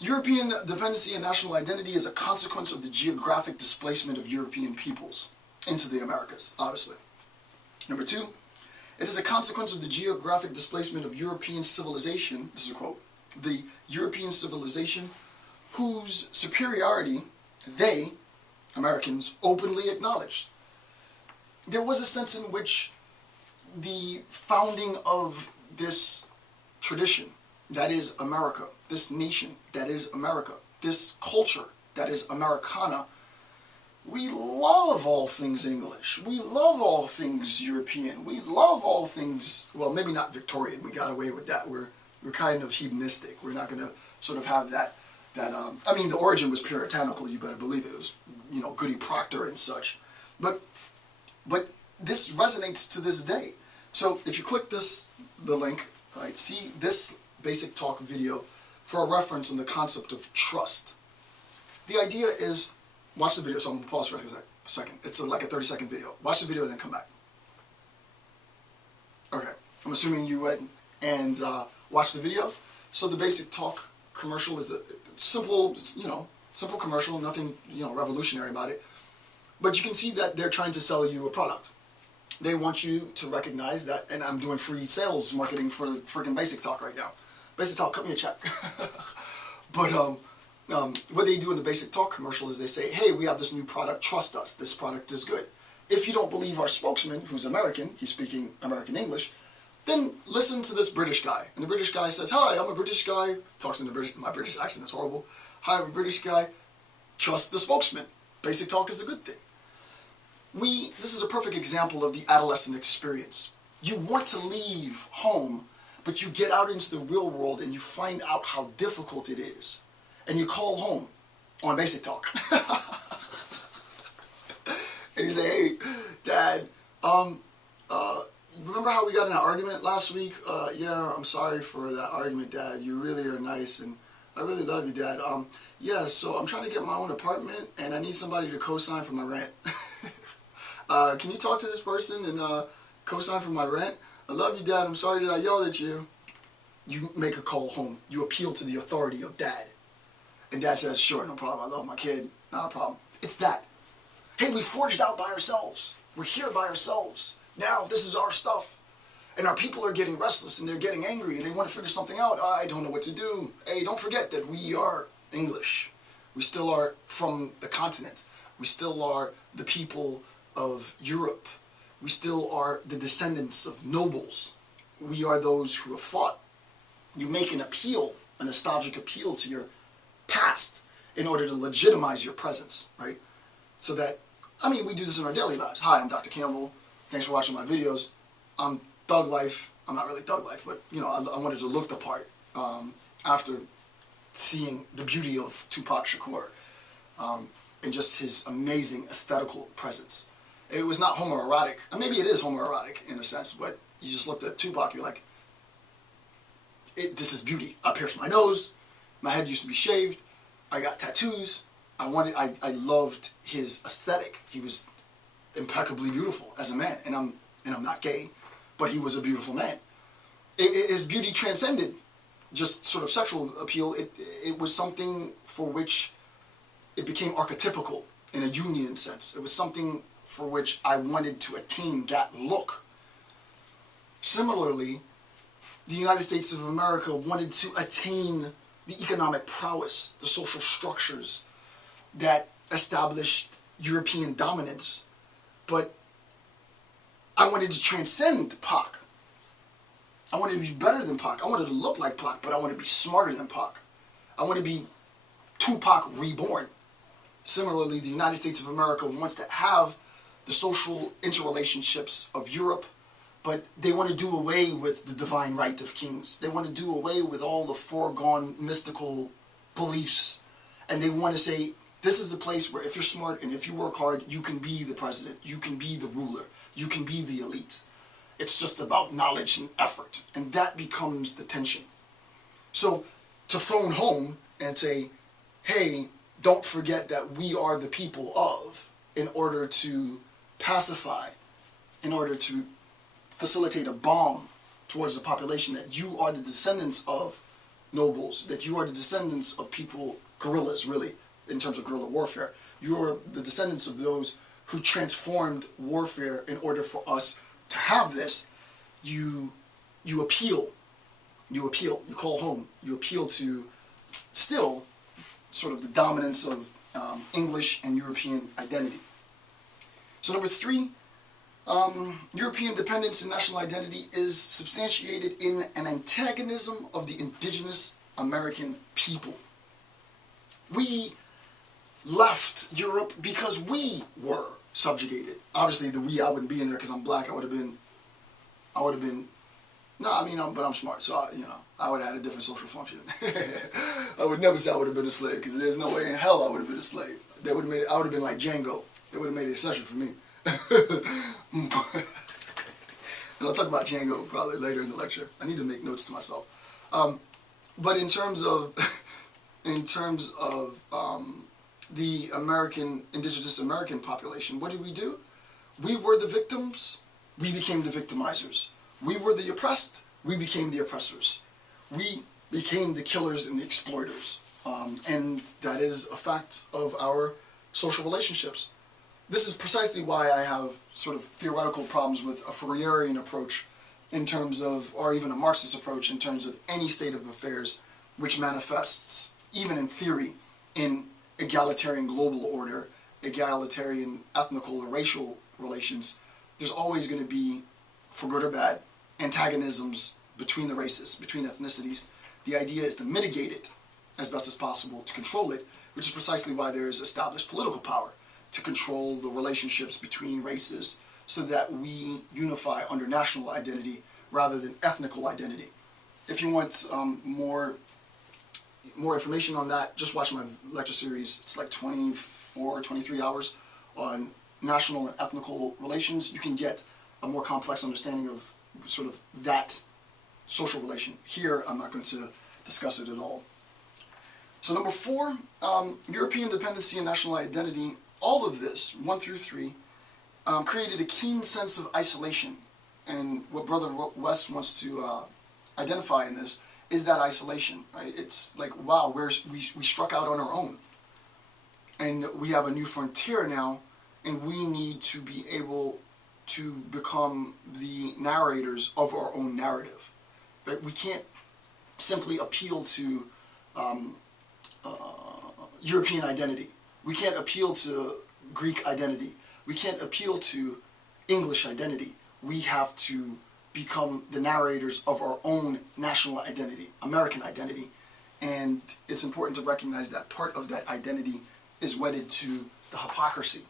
European dependency and national identity is a consequence of the geographic displacement of European peoples into the Americas, obviously. Number two, it is a consequence of the geographic displacement of European civilization, this is a quote, the European civilization whose superiority they, Americans, openly acknowledged. There was a sense in which the founding of this tradition, that is America, this nation, that is America, this culture, that is Americana, we love all things English. We love all things European. We love all things, well, maybe not Victorian. We got away with that. We're kind of hedonistic. We're not going to sort of have that I mean, the origin was puritanical, you better believe it. It was, Goody Proctor and such. But this resonates to this day. So if you click the link, right, see this basic talk video for a reference on the concept of trust. The idea is, watch the video, so I'm going to pause for a second. It's like a 30-second video. Watch the video and then come back. Okay, I'm assuming you went and watched the video. So the basic talk commercial is a simple, simple commercial, nothing, revolutionary about it. But you can see that they're trying to sell you a product. They want you to recognize that, and I'm doing free sales marketing for the freaking Basic Talk right now. Basic Talk, cut me a check. But what they do in the Basic Talk commercial is they say, hey, we have this new product, trust us, this product is good. If you don't believe our spokesman, who's American, he's speaking American English, then listen to this British guy. And the British guy says, hi, I'm a British guy, talks in my British accent is horrible. Hi, I'm a British guy, trust the spokesman. Basic Talk is a good thing. This is a perfect example of the adolescent experience. You want to leave home, but you get out into the real world and you find out how difficult it is. And you call home on Basic Talk. And you say, hey, Dad, remember how we got in an argument last week? Yeah, I'm sorry for that argument, Dad. You really are nice, and I really love you, Dad. Yeah, so I'm trying to get my own apartment, and I need somebody to co-sign for my rent. Can you talk to this person and co-sign for my rent? I love you, Dad. I'm sorry that I yelled at you. You make a call home. You appeal to the authority of Dad. And Dad says, sure, no problem. I love my kid. Not a problem. It's that. Hey, we forged out by ourselves. We're here by ourselves. Now, this is our stuff. And our people are getting restless and they're getting angry and they want to figure something out. I don't know what to do. Hey, don't forget that we are English. We still are from the continent. We still are the people of Europe. We still are the descendants of nobles. We are those who have fought. You make an appeal, a nostalgic appeal to your past in order to legitimize your presence, right? So that, I mean, we do this in our daily lives. Hi, I'm Dr. Campbell. Thanks for watching my videos. I'm Thug Life. I'm not really Thug Life, but, I wanted to look the part after seeing the beauty of Tupac Shakur and just his amazing aesthetical presence. It was not homoerotic. Maybe it is homoerotic in a sense, but you just looked at Tupac, you're like, this is beauty. I pierced my nose. My head used to be shaved. I got tattoos. I loved his aesthetic. He was impeccably beautiful as a man, and and I'm not gay, but he was a beautiful man. His beauty transcended just sort of sexual appeal. It was something for which it became archetypical in a Jungian sense. It was something for which I wanted to attain that look. Similarly, the United States of America wanted to attain the economic prowess, the social structures that established European dominance. But I wanted to transcend Pac. I wanted to be better than Pac. I wanted to look like Pac, but I wanted to be smarter than Pac. I want to be Tupac reborn. Similarly, the United States of America wants to have the social interrelationships of Europe, but they want to do away with the divine right of kings. They want to do away with all the foregone mystical beliefs. And they want to say, this is the place where if you're smart and if you work hard, you can be the president, you can be the ruler, you can be the elite. It's just about knowledge and effort. And that becomes the tension. So to phone home and say, hey, don't forget that we are the people of, in order to pacify, in order to facilitate a bomb towards the population, that you are the descendants of nobles, that you are the descendants of people, guerrillas really, in terms of guerrilla warfare. You are the descendants of those who transformed warfare in order for us to have this. You appeal, you call home, you appeal to still sort of the dominance of English and European identity. So number 3, European dependence and national identity is substantiated in an antagonism of the indigenous American people. We left Europe because we were subjugated. Obviously, the we, I wouldn't be in there because I'm black. I would have been, no, I mean, but I'm smart, so I would have had a different social function. I would never say I would have been a slave, because there's no way in hell I would have been a slave. They would have made it, I would have been like Django. They would have made an exception for me. And I'll talk about Django probably later in the lecture. I need to make notes to myself. But in terms of the indigenous American population, what did we do? We were the victims, we became the victimizers. We were the oppressed, we became the oppressors. We became the killers and the exploiters. And that is a fact of our social relationships. This is precisely why I have sort of theoretical problems with a Fourierian approach in terms of, or even a Marxist approach in terms of any state of affairs which manifests, even in theory, in egalitarian global order, egalitarian ethnical or racial relations. There's always going to be, for good or bad, antagonisms between the races, between ethnicities. The idea is to mitigate it as best as possible, to control it, which is precisely why there is established political power, to control the relationships between races so that we unify under national identity rather than ethnical identity. If you want more information on that, just watch my lecture series. It's like 24, 23 hours on national and ethnical relations. You can get a more complex understanding of sort of that social relation. Here, I'm not going to discuss it at all. So number 4, European dependency and national identity. All of this, 1 through 3, created a keen sense of isolation. And what Brother West wants to identify in this is that isolation, right? It's like, wow, we struck out on our own. And we have a new frontier now, and we need to be able to become the narrators of our own narrative. Right? We can't simply appeal to European identity. We can't appeal to Greek identity. We can't appeal to English identity. We have to become the narrators of our own national identity, American identity. And it's important to recognize that part of that identity is wedded to the hypocrisy.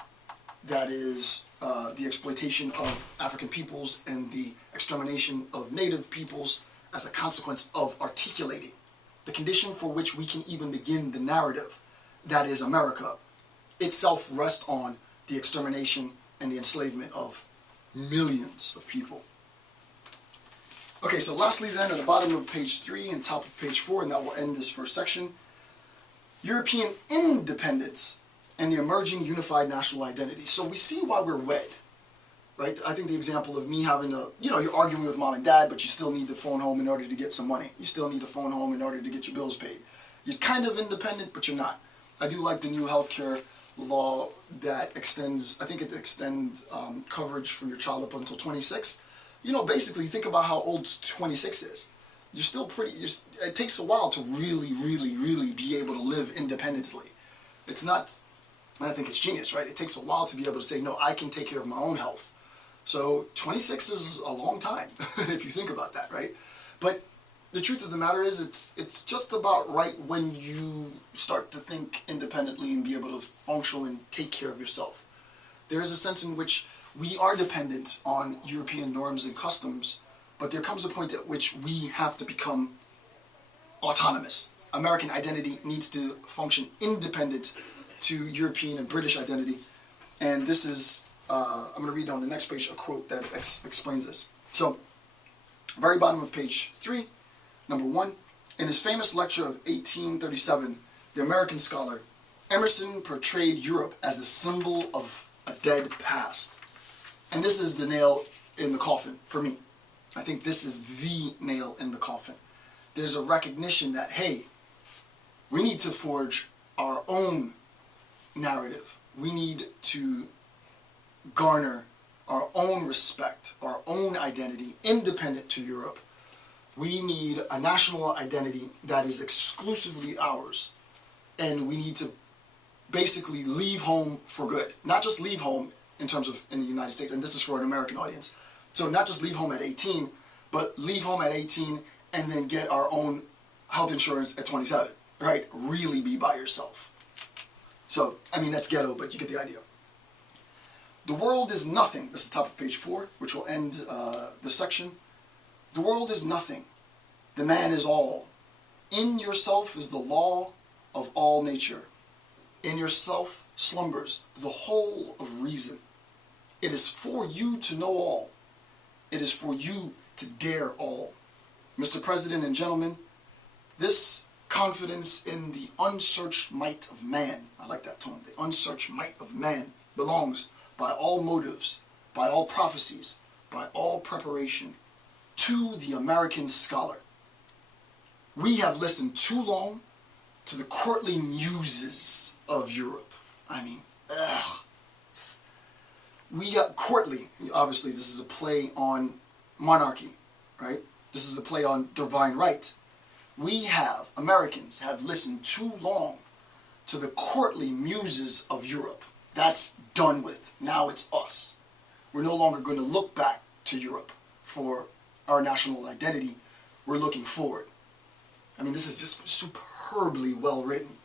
That is the exploitation of African peoples and the extermination of native peoples as a consequence of articulating the condition for which we can even begin the narrative, that is America, itself rests on the extermination and the enslavement of millions of people. Okay, so lastly then, at the bottom of page 3 and top of page 4, and that will end this first section, European independence and the emerging unified national identity. So we see why we're wed. right? I think the example of me having to, you're arguing with mom and dad, but you still need to phone home in order to get some money. You still need to phone home in order to get your bills paid. You're kind of independent, but you're not. I do like the new healthcare law that extends, I think it extends coverage for your child up until 26. Basically, think about how old 26 is. You're still it takes a while to really, really, really be able to live independently. It's not, I think it's genius, right? It takes a while to be able to say, no, I can take care of my own health. So 26 is a long time, if you think about that, right? But the truth of the matter is, it's just about right when you start to think independently and be able to function and take care of yourself. There is a sense in which we are dependent on European norms and customs, but there comes a point at which we have to become autonomous. American identity needs to function independent to European and British identity. And this is, I'm going to read on the next page a quote that explains this. So, very bottom of page 3, number 1. In his famous lecture of 1837, the American scholar Emerson portrayed Europe as the symbol of a dead past. And this is the nail in the coffin for me. I think this is the nail in the coffin. There's a recognition that, hey, we need to forge our own narrative. We need to garner our own respect, our own identity, independent to Europe. We need a national identity that is exclusively ours. And we need to basically leave home for good. Not just leave home in terms of in the United States, and this is for an American audience. So not just leave home at 18, but leave home at 18 and then get our own health insurance at 27, right? Really be by yourself. So, I mean, that's ghetto, but you get the idea. The world is nothing. This is top of page 4, which will end the section. The world is nothing. The man is all. In yourself is the law of all nature. In yourself slumbers the whole of reason. It is for you to know all. It is for you to dare all. Mr. President and gentlemen, this confidence in the unsearched might of man, I like that tone, the unsearched might of man, belongs by all motives, by all prophecies, by all preparation, to the American scholar. We have listened too long to the courtly muses of Europe. I mean, ugh. We got courtly, obviously this is a play on monarchy, right? This is a play on divine right. We have, Americans, have listened too long to the courtly muses of Europe. That's done with. Now it's us. We're no longer going to look back to Europe for our national identity. We're looking forward. I mean, this is just superbly well written.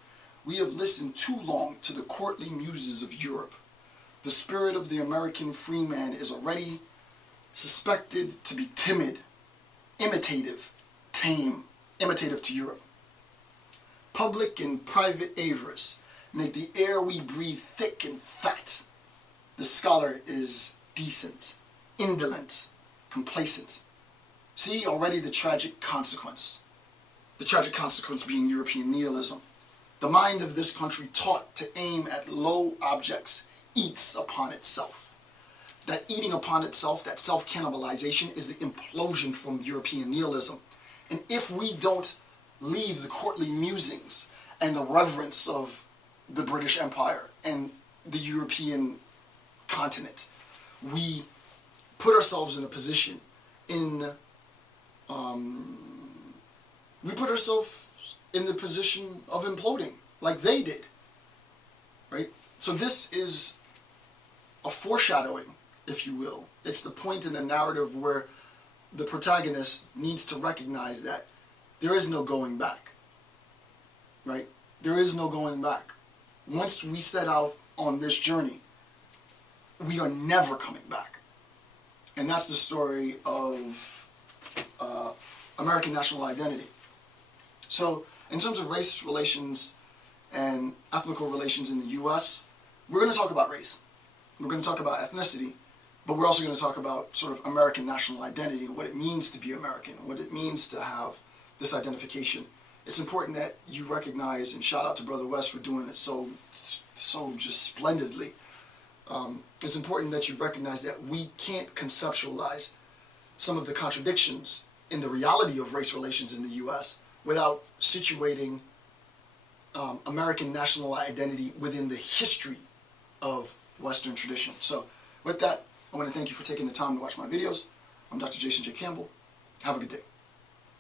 We have listened too long to the courtly muses of Europe. The spirit of the American free man is already suspected to be timid, imitative, tame, imitative to Europe. Public and private avarice make the air we breathe thick and fat. The scholar is decent, indolent, complacent. See already the tragic consequence. The tragic consequence being European nihilism. The mind of this country taught to aim at low objects eats upon itself. That eating upon itself, that self-cannibalization, is the implosion from European nihilism. And if we don't leave the courtly musings and the reverence of the British Empire and the European continent, we put ourselves in a position the position of imploding, like they did, right? So this is a foreshadowing, if you will. It's the point in the narrative where the protagonist needs to recognize that there is no going back, right? There is no going back. Once we set out on this journey, we are never coming back. And that's the story of American national identity. So, in terms of race relations and ethnical relations in the U.S., we're going to talk about race. We're going to talk about ethnicity, but we're also going to talk about sort of American national identity, what it means to be American, what it means to have this identification. It's important that you recognize, and shout out to Brother West for doing it so just splendidly, it's important that you recognize that we can't conceptualize some of the contradictions in the reality of race relations in the U.S. without situating American national identity within the history of Western tradition. So with that, I want to thank you for taking the time to watch my videos. I'm Dr. Jason J. Campbell. Have a good day.